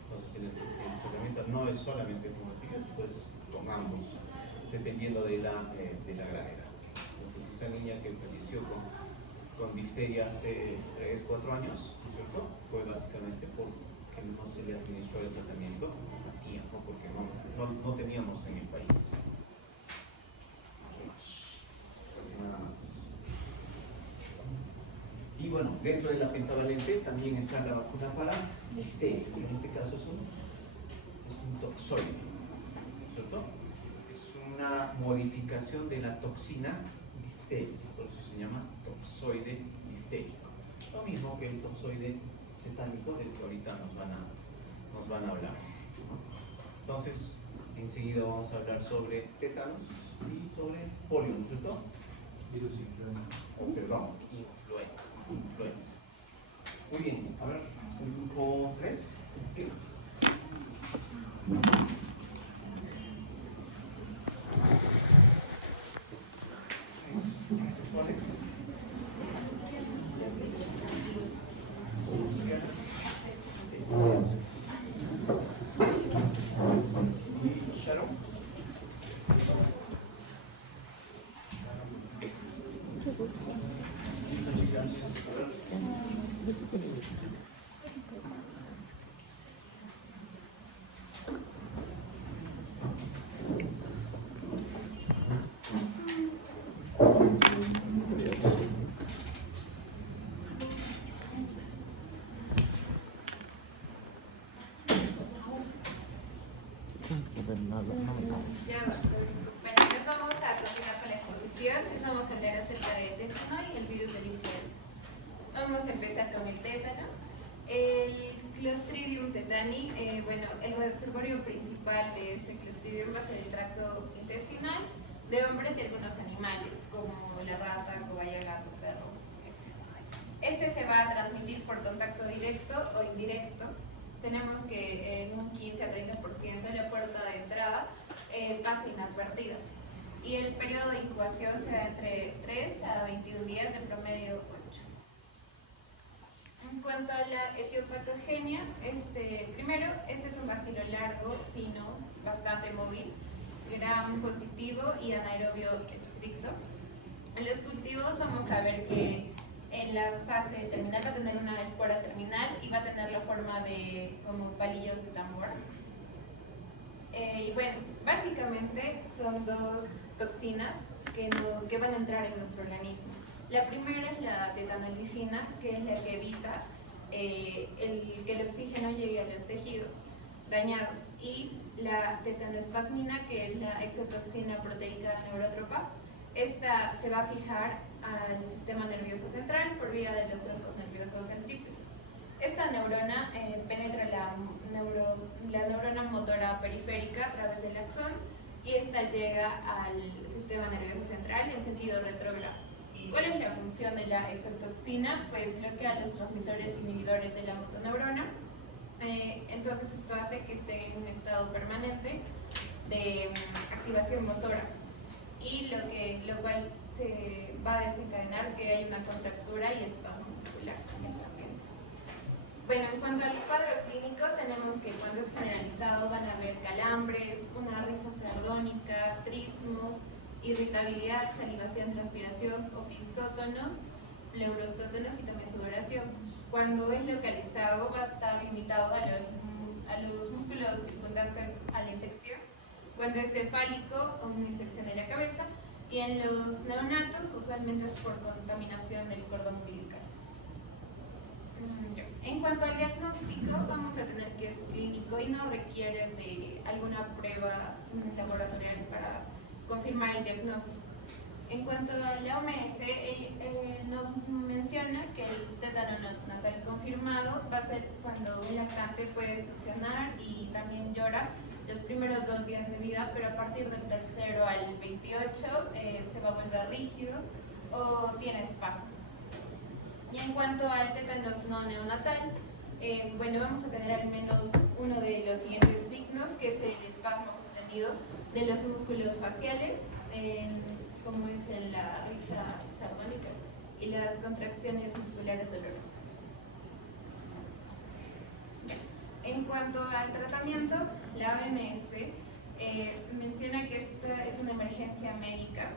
Entonces el tratamiento no es solamente con antibióticos, con ambos, dependiendo de la gravedad. Entonces esa niña que falleció con difteria hace 3-4 años, ¿no es cierto? Fue básicamente porque no se le administró el tratamiento a tiempo, porque no teníamos en el país. Nada más. Y bueno, dentro de la pentavalente también está la vacuna para difteria, que en este caso es un toxoide, ¿cierto? Es una modificación de la toxina diftérica, por eso se llama toxoide diftérico. Lo mismo que el toxoide cetánico, del que ahorita nos van a hablar. Entonces, enseguida vamos a hablar sobre tétanos y sobre polio, ¿no es cierto? Virus influenza. Perdón, influenza. Muy bien, a ver, el grupo 3. Sí. ¿Qué se expone? ¿Y Sharon? va a ser el tracto intestinal de hombres y algunos animales, como la rata, cobaya, gato, perro, etc. Este se va a transmitir por contacto directo o indirecto. Tenemos que en un 15 a 30% la puerta de entrada pasa inadvertida. Y el periodo de incubación será entre 3 a 21 días, de promedio 8. En cuanto a la etiopatogenia, primero, este es un bacilo largo, fino, bastante móvil, gram positivo y anaerobio estricto. En los cultivos vamos a ver que en la fase terminal va a tener una espora terminal y va a tener la forma de como palillos de tambor. Y bueno, básicamente son dos toxinas que van a entrar en nuestro organismo. La primera es la tetanolicina, que es la que evita que el oxígeno llegue a los tejidos dañados, y la tetanoespasmina, que es la exotoxina proteica neurótropa. Esta se va a fijar al sistema nervioso central por vía de los troncos nerviosos centrípetos. Esta neurona penetra la neurona motora periférica a través del axón, y esta llega al sistema nervioso central en sentido retrógrado. ¿Cuál es la función de la exotoxina? Pues bloquea los transmisores inhibidores de la motoneurona. Entonces esto hace que esté en un estado permanente de activación motora, y lo cual se va a desencadenar que hay una contractura y espasmo muscular en el paciente. Bueno, en cuanto al cuadro clínico, tenemos que cuando es generalizado van a haber calambres, una risa sardónica, trismo, irritabilidad, salivación, transpiración, opistótonos, pleurostótonos y también sudoración. Cuando es localizado va a estar limitado a los músculos circundantes a la infección. Cuando es cefálico, una infección en la cabeza, y en los neonatos usualmente es por contaminación del cordón umbilical. En cuanto al diagnóstico, vamos a tener que es clínico y no requiere de alguna prueba laboratorial para confirmar el diagnóstico. En cuanto a la OMS, nos menciona que el tétano natal confirmado va a ser cuando un lactante puede succionar y también llora los primeros 2 días de vida, pero a partir del 3º al 28 se va a volver rígido o tiene espasmos. Y en cuanto al tétanos no neonatal, bueno, vamos a tener al menos uno de los siguientes signos, que es el espasmo sostenido de los músculos faciales, como es la risa sardónica, y las contracciones musculares dolorosas. En cuanto al tratamiento, la OMS menciona que esta es una emergencia médica,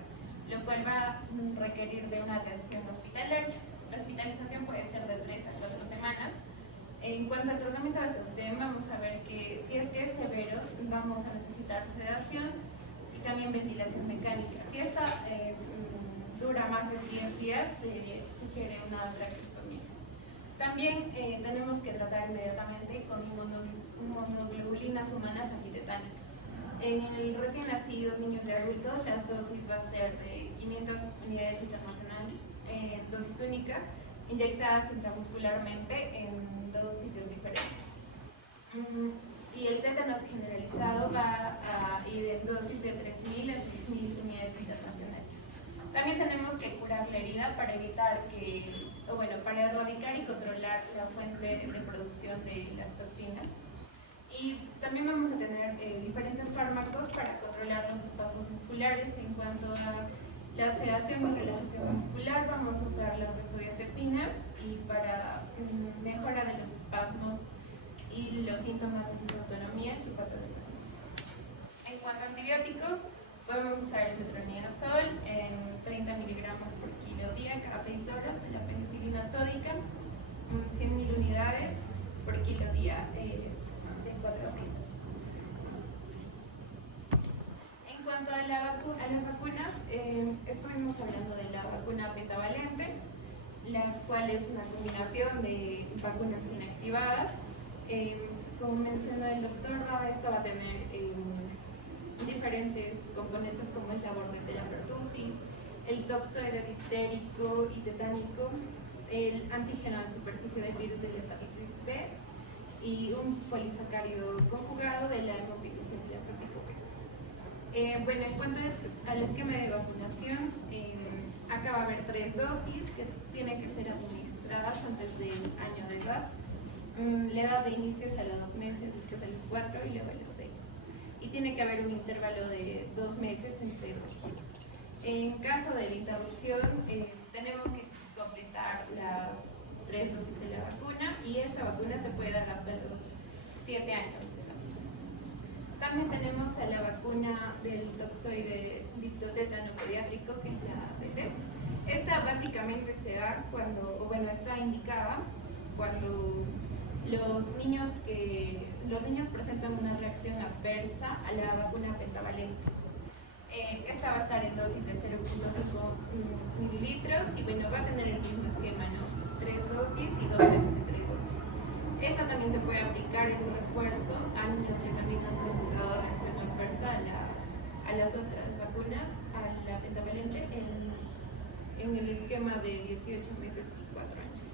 lo cual va a requerir de una atención hospitalaria. La hospitalización puede ser de 3 a 4 semanas. En cuanto al tratamiento de sostén, vamos a ver que si es que es severo, vamos a necesitar sedación y también ventilación mecánica. Si esta dura más de 10 días, se sugiere una traqueostomía. También tenemos que tratar inmediatamente con inmunoglobulinas humanas antitetánicas. En el recién nacido, niños y adultos, las dosis va a ser de 500 unidades internacionales, dosis única, inyectadas intramuscularmente en 2 sitios diferentes. Y el tétanos generalizado va a ir en dosis de 3.000 a 6.000 unidades internacionales. También tenemos que curar la herida para evitar para erradicar y controlar la fuente de producción de las toxinas. Y también vamos a tener diferentes fármacos para controlar los espasmos musculares. En cuanto a la sedación y relajación muscular, vamos a usar las benzodiazepinas, y para mejora de los espasmos y los síntomas de disautonomía, sulfato de magnesio. En cuanto a antibióticos, podemos usar el metronidazol en 30 miligramos por kilo día cada 6 horas, o la penicilina sódica, 100.000 unidades por kilo día de 4 a 6 horas. En cuanto a las vacunas, estuvimos hablando de la vacuna pentavalente, la cual es una combinación de vacunas inactivadas. Como mencionó el doctor Raba, esta va a tener diferentes componentes, como es la bordetella pertussis, el toxoide difterico y tetánico, el antígeno de superficie del virus de la hepatitis B y un polisacárido conjugado de la hemofilusia tipo B. Bueno, en cuanto al esquema de vacunación, acá va a haber 3 dosis que tienen que ser administradas antes del año de edad. La edad de inicio es a los 2 meses, después a los 4 y luego a los 6. Y tiene que haber un intervalo de 2 meses entre dosis. En caso de la interrupción, tenemos que completar las 3 dosis de la vacuna y esta vacuna se puede dar hasta los 7 años. También tenemos a la vacuna del toxoide diptotétano pediátrico, que es la APT. Esta básicamente se da cuando, está indicada cuando los niños presentan una reacción adversa a la vacuna pentavalente. Esta va a estar en dosis de 0.5 mililitros y va a tener el mismo esquema, ¿no? 3 dosis y 2 meses entre dosis. Esta también se puede aplicar en refuerzo a niños que también han presentado reacción adversa a las otras vacunas, a la pentavalente, en el esquema de 18 meses y 4 años.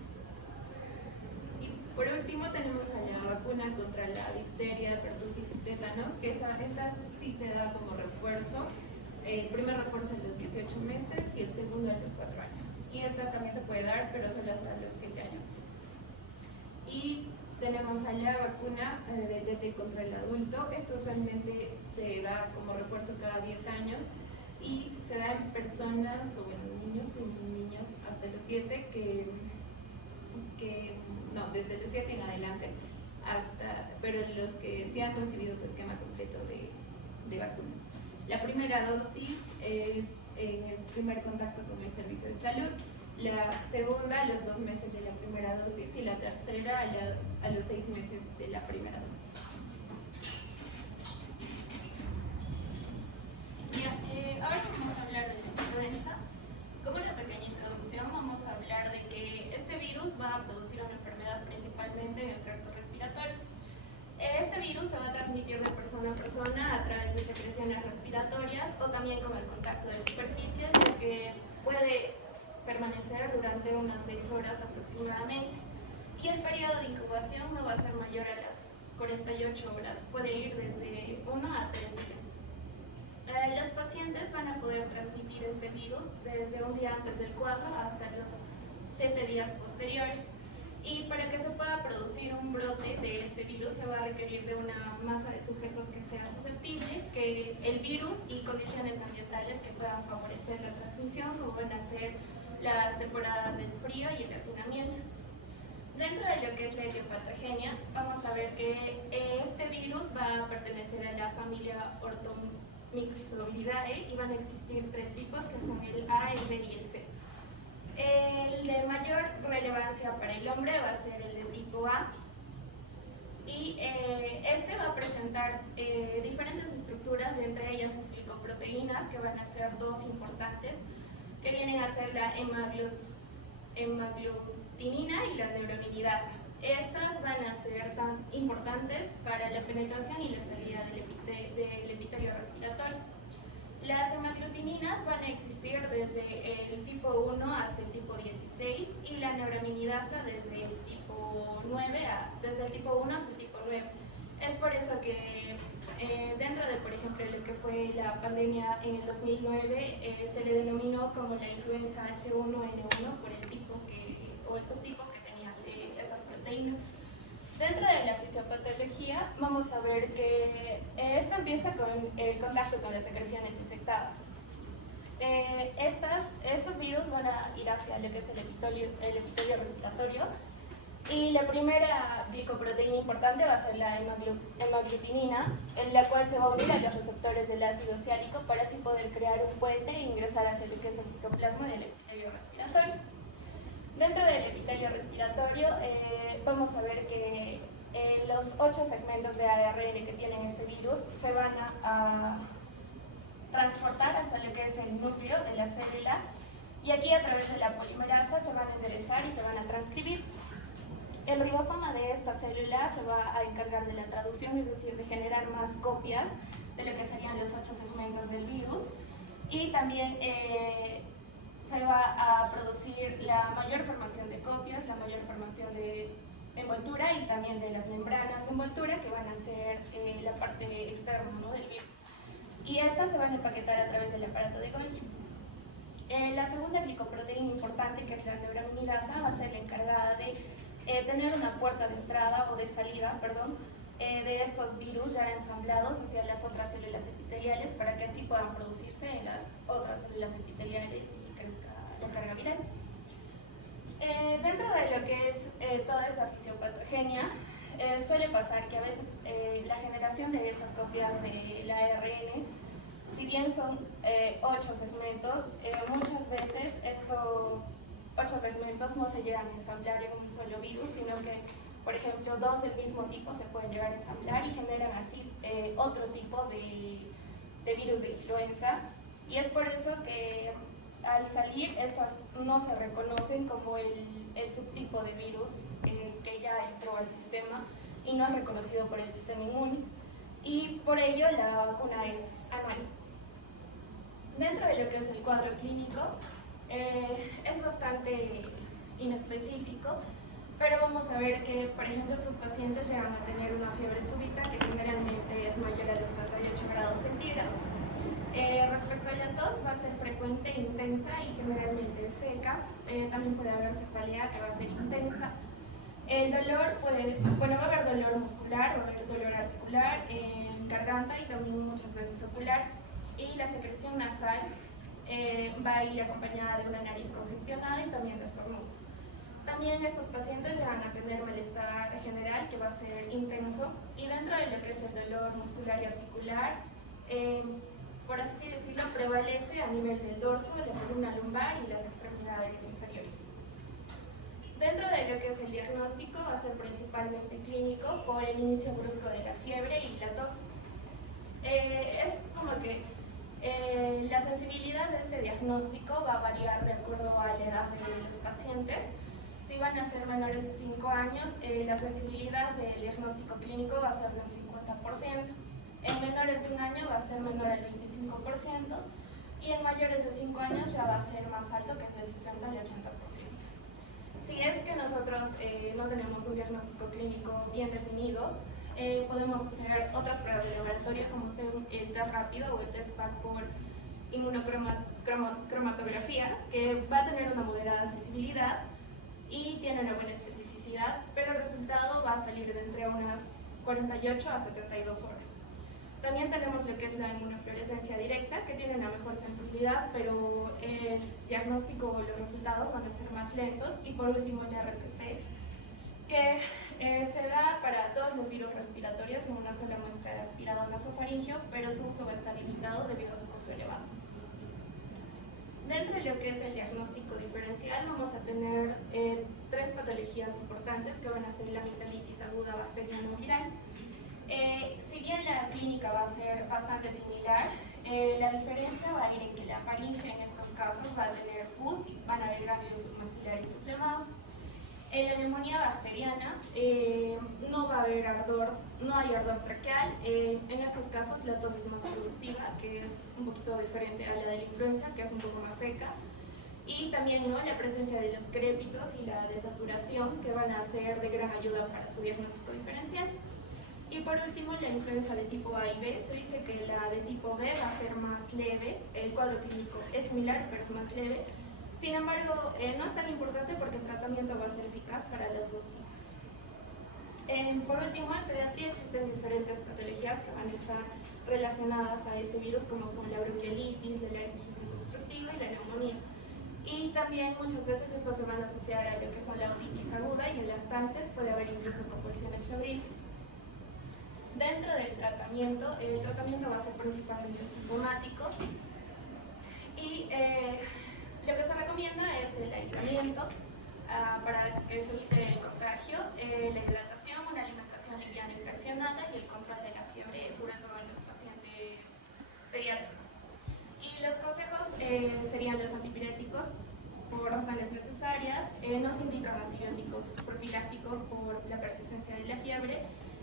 Y por último tenemos a la vacuna contra la difteria, pertussis y tétanos, que esta sí se da como refuerzo. El primer refuerzo a los 18 meses y el segundo a los 4 años. Y esta también se puede dar, pero solo hasta los 7 años. Y tenemos a la vacuna del DT contra el adulto. Esto usualmente se da como refuerzo cada 10 años y se da en personas, niños y niñas hasta los 7 desde los 7 en adelante, pero los que sí han recibido su esquema completo de vacunas. La primera dosis es en el primer contacto con el servicio de salud, la segunda a los 2 meses de la primera dosis y la tercera a los 6 meses de la primera dosis. Ahora vamos a hablar de la influenza. Como una pequeña introducción, vamos a hablar de que este virus va a producir una enfermedad principalmente en el tracto respiratorio. Este virus se va a transmitir de persona a persona a través de secreciones respiratorias o también con el contacto de superficies, lo que puede permanecer durante unas 6 horas aproximadamente. Y el periodo de incubación no va a ser mayor a las 48 horas, puede ir desde 1 a 3 días. Los pacientes van a poder transmitir este virus desde un día antes del cuadro hasta los 7 días posteriores. Y para que se pueda producir un brote de este virus se va a requerir de una masa de sujetos que sea susceptible, que el virus y condiciones ambientales que puedan favorecer la transmisión, como van a ser las temporadas del frío y el hacinamiento. Dentro de lo que es la etiopatogenia, vamos a ver que este virus va a pertenecer a la familia Orthomyxovidae y van a existir 3 tipos, que son el A, el B y el C. El de mayor relevancia para el hombre va a ser el de tipo A y este va a presentar diferentes estructuras, de entre ellas sus glicoproteínas, que van a ser 2 importantes, que vienen a ser la hemaglutinina y la neuraminidasa. Estas van a ser tan importantes para la penetración y la salida del epitelio respiratorio. Las hemaglutininas van a existir desde el tipo 1 hasta el tipo 16 y la neuraminidasa desde el tipo 1 hasta el tipo 9. Es por eso que dentro de, por ejemplo, lo que fue la pandemia en el 2009, se le denominó como la influenza H1N1 por el tipo o el subtipo que tenían estas proteínas. Dentro de la fisiopatología vamos a ver que esta empieza con el contacto con las secreciones infectadas. Estos virus van a ir hacia lo que es el epitelio respiratorio y la primera glicoproteína importante va a ser la hemaglutinina, en la cual se va a unir a los receptores del ácido ciálico para así poder crear un puente e ingresar hacia lo que es el citoplasma del epitelio respiratorio. Dentro del epitelio respiratorio vamos a ver que los 8 segmentos de ARN que tienen este virus se van a transportar hasta lo que es el núcleo de la célula y aquí a través de la polimerasa se van a enderezar y se van a transcribir. El ribosoma de esta célula se va a encargar de la traducción, es decir, de generar más copias de lo que serían los 8 segmentos del virus y también se va a producir la mayor formación de copias, la mayor formación de envoltura y también de las membranas de envoltura que van a ser la parte externa, ¿no?, del virus. y estas se van a empaquetar a través del aparato de Golgi. La segunda glicoproteína importante, que es la neuraminidasa, va a ser la encargada de tener una puerta de entrada o de salida, de estos virus ya ensamblados hacia las otras células epiteliales para que así puedan producirse en las otras células epiteliales y crezca la carga viral. Dentro de lo que es toda esta fisiopatogenia, suele pasar que a veces la generación de estas copias del ARN, si bien son 8 segmentos, muchas veces estos 8 segmentos no se llegan a ensamblar en un solo virus, sino que, por ejemplo, 2 del mismo tipo se pueden llegar a ensamblar y generan así otro tipo de virus de influenza. Y es por eso que al salir estas no se reconocen como el subtipo de virus que ya entró al sistema y no es reconocido por el sistema inmune. Y por ello la vacuna es anual. Dentro de lo que es el cuadro clínico, es bastante inespecífico, pero vamos a ver que, por ejemplo, estos pacientes llegan a tener una fiebre súbita que generalmente es mayor a los 38 grados centígrados. Respecto a la tos, va a ser frecuente, intensa y generalmente seca. También puede haber cefalea, que va a ser intensa. El dolor va a haber dolor muscular, va a haber dolor articular, en garganta y también muchas veces ocular. Y la secreción nasal va a ir acompañada de una nariz congestionada y también de estornudos. También estos pacientes llegan a tener malestar general, que va a ser intenso, y dentro de lo que es el dolor muscular y articular, por así decirlo, prevalece a nivel del dorso, la columna lumbar y las extremidades inferiores. Dentro de lo que es el diagnóstico, va a ser principalmente clínico por el inicio brusco de la fiebre y la tos. Es como que la sensibilidad de este diagnóstico va a variar de acuerdo a la edad de los pacientes. Si van a ser menores de 5 años, la sensibilidad del diagnóstico clínico va a ser de un 50%. En menores de 1 año va a ser menor al 25%. Y en mayores de 5 años ya va a ser más alto, que es del 60 al 80%. Si es que nosotros no tenemos un diagnóstico clínico bien definido, podemos hacer otras pruebas de laboratorio, como ser el test rápido o el test PAC por inmunocromatografía, que va a tener una moderada sensibilidad y tiene una buena especificidad, pero el resultado va a salir de entre unas 48 a 72 horas. También tenemos lo que es la inmunofluorescencia directa, que tiene una mejor sensibilidad, pero el diagnóstico o los resultados van a ser más lentos. Y por último, el RPC, que se da para todos los virus respiratorios en una sola muestra de aspirado nasofaringeo, pero su uso va a estar limitado debido a su costo elevado. Dentro de lo que es el diagnóstico diferencial, vamos a tener 3 patologías importantes, que van a ser la amigdalitis aguda bacteriana o viral. Si bien la clínica va a ser bastante similar, la diferencia va a ir en que la faringe en estos casos va a tener pus y van a haber ganglios submaxilares inflamados. En la neumonía bacteriana no va a haber ardor, no hay ardor traqueal. En estos casos la tos es más productiva, que es un poquito diferente a la de la influenza, que es un poco más seca. Y también la presencia de los crépitos y la desaturación, que van a ser de gran ayuda para su diagnóstico diferencial. Y por último, la influenza de tipo A y B, se dice que la de tipo B va a ser más leve, el cuadro clínico es similar pero es más leve. Sin embargo, no es tan importante porque el tratamiento va a ser eficaz para los dos tipos. Por último, en pediatría existen diferentes patologías que van a estar relacionadas a este virus, como son la bronquiolitis, la laringitis obstructiva y la neumonía. Y también muchas veces estos se van a asociar a lo que son la otitis aguda, y en lactantes puede haber incluso convulsiones febriles. Dentro del tratamiento, el tratamiento va a ser principalmente sintomático y lo que se recomienda es el aislamiento para que se evite el contagio, la hidratación, una alimentación liviana y fraccionada y el control de la fiebre, sobre todo en los pacientes pediátricos. Y los consejos serían los antipiréticos por razones necesarias, no se indican antibióticos profilácticos por la persistencia de la fiebre.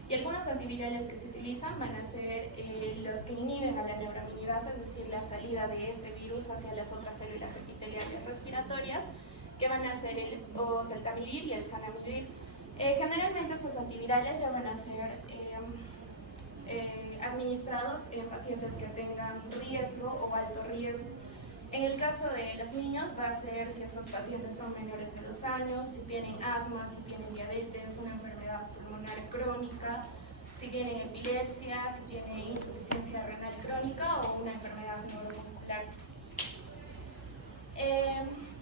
Y algunos antivirales que se utilizan van a ser los que inhiben a la neuraminidasa, es decir, la salida de este virus hacia las otras células epiteliales respiratorias, que van a ser el oseltamivir y el zanamivir. Generalmente estos antivirales ya van a ser administrados en pacientes que tengan riesgo o alto riesgo. En el caso de los niños va a ser si estos pacientes son menores de 2 años, si tienen asma, si tienen diabetes, una enfermedad pulmonar crónica, si tienen epilepsia, si tienen insuficiencia renal crónica o una enfermedad neuromuscular.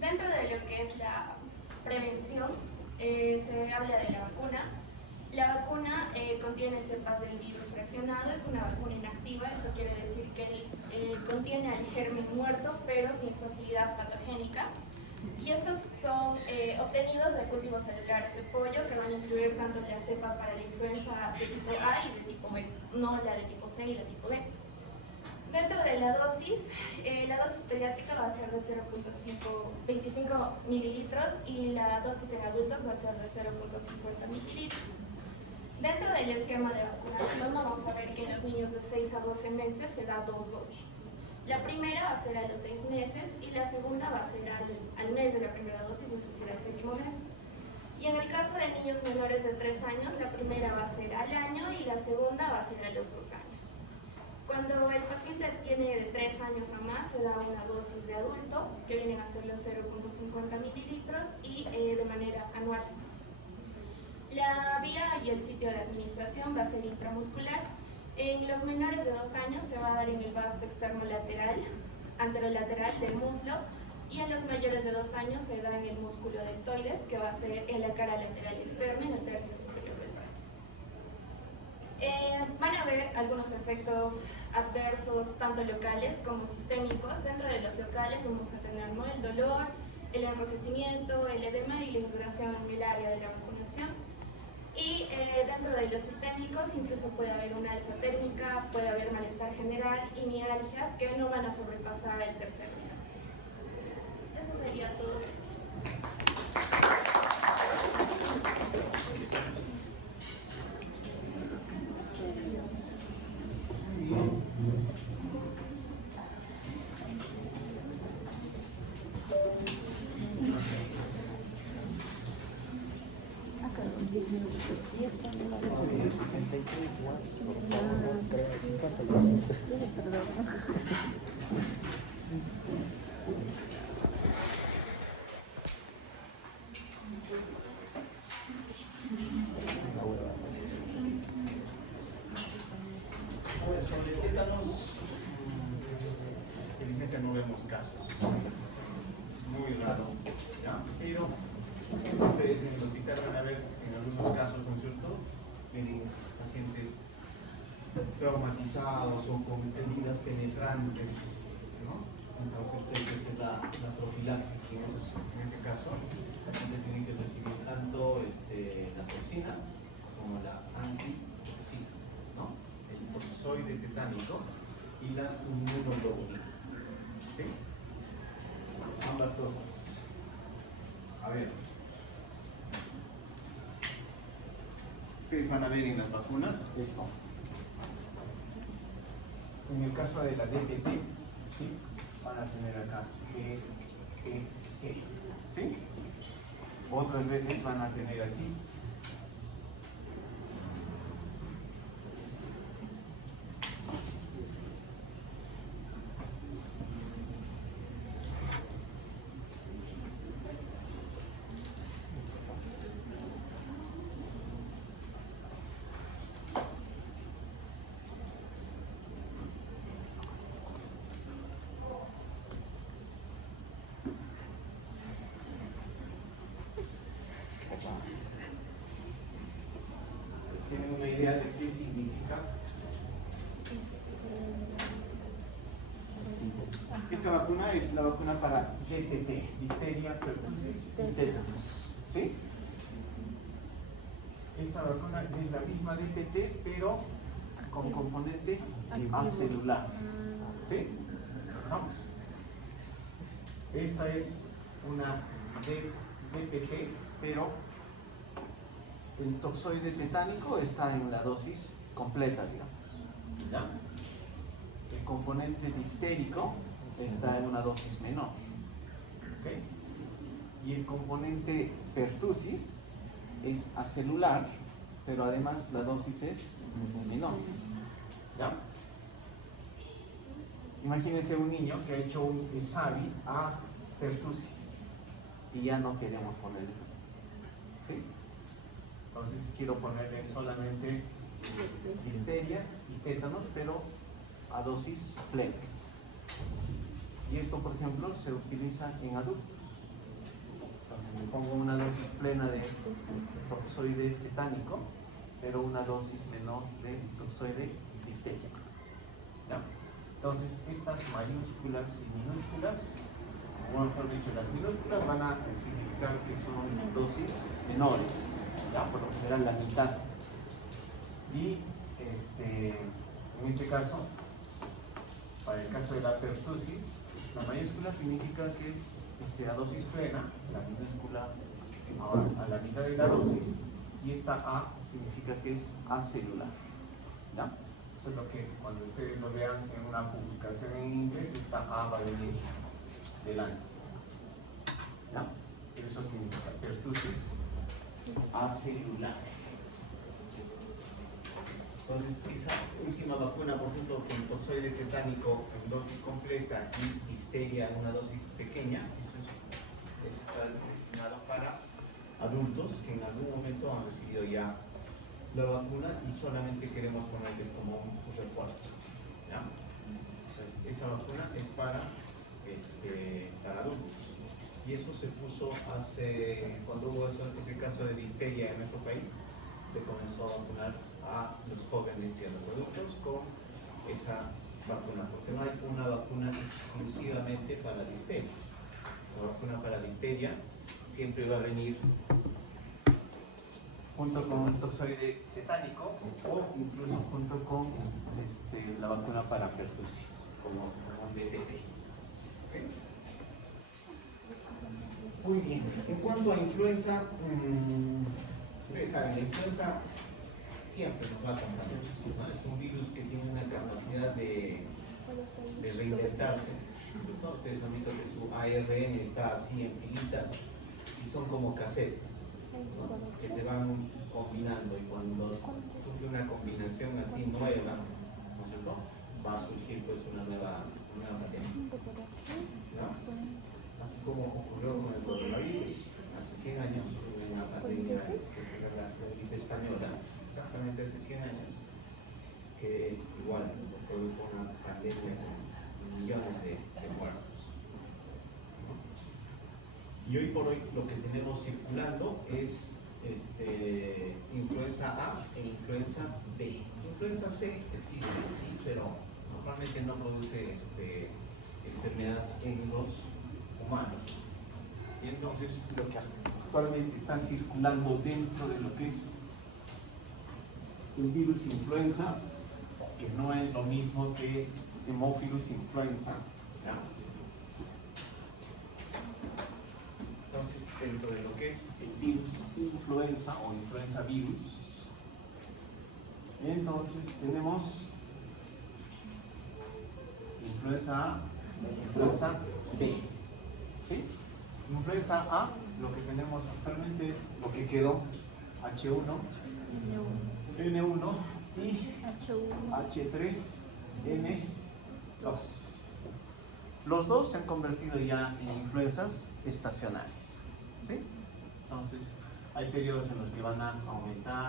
Dentro de lo que es la prevención, se habla de la vacuna. La vacuna contiene cepas del virus fraccionado, es una vacuna inactiva, esto quiere decir que contiene al germen muerto pero sin su actividad patogénica. Y estos son obtenidos de cultivos celulares de pollo que van a incluir tanto la cepa para la influenza de tipo A y de tipo B, no la de tipo C y la tipo D. Dentro de la dosis pediátrica va a ser de 0.25 mililitros y la dosis en adultos va a ser de 0.50 mililitros. Dentro del esquema de vacunación vamos a ver que en los niños de 6 a 12 meses se da 2 dosis. La primera va a ser a los 6 meses y la segunda va a ser al mes de la primera dosis, es decir, al 7º mes. Y en el caso de niños menores de 3 años, la primera va a ser al año y la segunda va a ser a los 2 años. Cuando el paciente tiene de 3 años a más, se da una dosis de adulto, que vienen a ser los 0.50 mililitros y de manera anual. La vía y el sitio de administración va a ser intramuscular. En los menores de 2 años se va a dar en el vasto externo lateral, anterolateral del muslo, y en los mayores de 2 años se da en el músculo deltoides, que va a ser en la cara lateral externa, en el tercio superior del brazo. Van a haber algunos efectos adversos, tanto locales como sistémicos. Dentro de los locales vamos a tener, ¿no?, el dolor, el enrojecimiento, el edema y la induración en el área de la vacunación. Y dentro de los sistémicos incluso puede haber una alza térmica, puede haber malestar general y mialgias que no van a sobrepasar el tercer día. Eso sería todo. Sobre tétanos, felizmente no vemos casos. Es muy raro, ¿ya? Pero ustedes en el hospital van a ver en algunos casos, ¿no es cierto?, vienen pacientes traumatizados o con heridas penetrantes, ¿no? Entonces esa es la profilaxis en ese caso. El paciente tiene que recibir tanto la toxina como la antitoxina, ¿no? El toxoide tetánico y la inmunoglobulina, ¿sí? Ambas cosas. A ver, ustedes van a ver en las vacunas esto. En el caso de la DPT, ¿sí?, van a tener acá ¿sí? Otras veces van a tener así. ¿Tienen una idea de qué significa? Esta vacuna es la vacuna para DPT, difteria, pertussis y tétanos, ¿sí? Esta vacuna es la misma DPT, pero con componente acelular, ¿sí? Vamos. Esta es una DPT, pero el toxoide tetánico está en la dosis completa, digamos, ¿ya? El componente diftérico está en una dosis menor, ¿okay? Y el componente pertussis es acelular, pero además la dosis es menor, ¿Ya? Imagínense un niño que ha hecho un ESAVI a pertussis y ya no queremos ponerle pertussis. ¿Sí? Entonces quiero ponerle solamente difteria y tétanos, pero a dosis plenas. Y esto, por ejemplo, se utiliza en adultos. Entonces me pongo una dosis plena de toxoide tetánico, pero una dosis menor de toxoide difterico. ¿Ya? Entonces, estas mayúsculas y minúsculas, o mejor dicho, las minúsculas van a significar que son dosis menores, ¿ya? Por lo general la mitad. Y en este caso, para el caso de la pertussis, la mayúscula significa que es a dosis plena, la minúscula a la mitad de la dosis, y esta A significa que es acelular. ¿Ya? Eso es lo que cuando ustedes lo vean en una publicación en inglés, esta A va a venir delante. ¿Ya? Eso significa pertussis acelular. Entonces, esa última vacuna, por ejemplo, con toxoide tetánico en dosis completa y difteria en una dosis pequeña, eso está destinado para adultos que en algún momento han recibido ya la vacuna y solamente queremos ponerles como un refuerzo. ¿Ya? Entonces, esa vacuna es para adultos. Y eso se puso cuando hubo ese caso de difteria en nuestro país, se comenzó a vacunar a los jóvenes y a los adultos con esa vacuna, porque no hay una vacuna exclusivamente para difteria. La vacuna para difteria siempre va a venir junto con el toxoide tetánico o incluso junto con la vacuna para pertussis, como un DPT. ¿Okay? Muy bien. En cuanto a influenza, ustedes saben, la influenza siempre nos va a acompañar, ¿no? Es un virus que tiene una capacidad de reinventarse. Ustedes han visto que su ARN está así en filitas y son como cassettes, ¿no? Que se van combinando, y cuando sufre una combinación así nueva, ¿no es cierto?, va a surgir pues una nueva pandemia, ¿no? Así como ocurrió con el coronavirus hace 100 años, hubo una pandemia, la gripe española, exactamente hace 100 años, que igual produjo una pandemia con millones de muertos, ¿no? Y hoy por hoy lo que tenemos circulando es influenza A e influenza B. Influenza C existe, sí, pero normalmente no produce enfermedad en los humanos. Y entonces lo que actualmente está circulando dentro de lo que es el virus influenza, que no es lo mismo que Haemophilus influenza, ¿ya? Entonces, dentro de lo que es el virus influenza o influenza virus, entonces tenemos influenza A e influenza B. ¿Sí? Influenza A, lo que tenemos actualmente es lo que quedó: H1, N1 y H3N2. Los dos se han convertido ya en influencias estacionales, ¿sí? Entonces, hay periodos en los que van a aumentar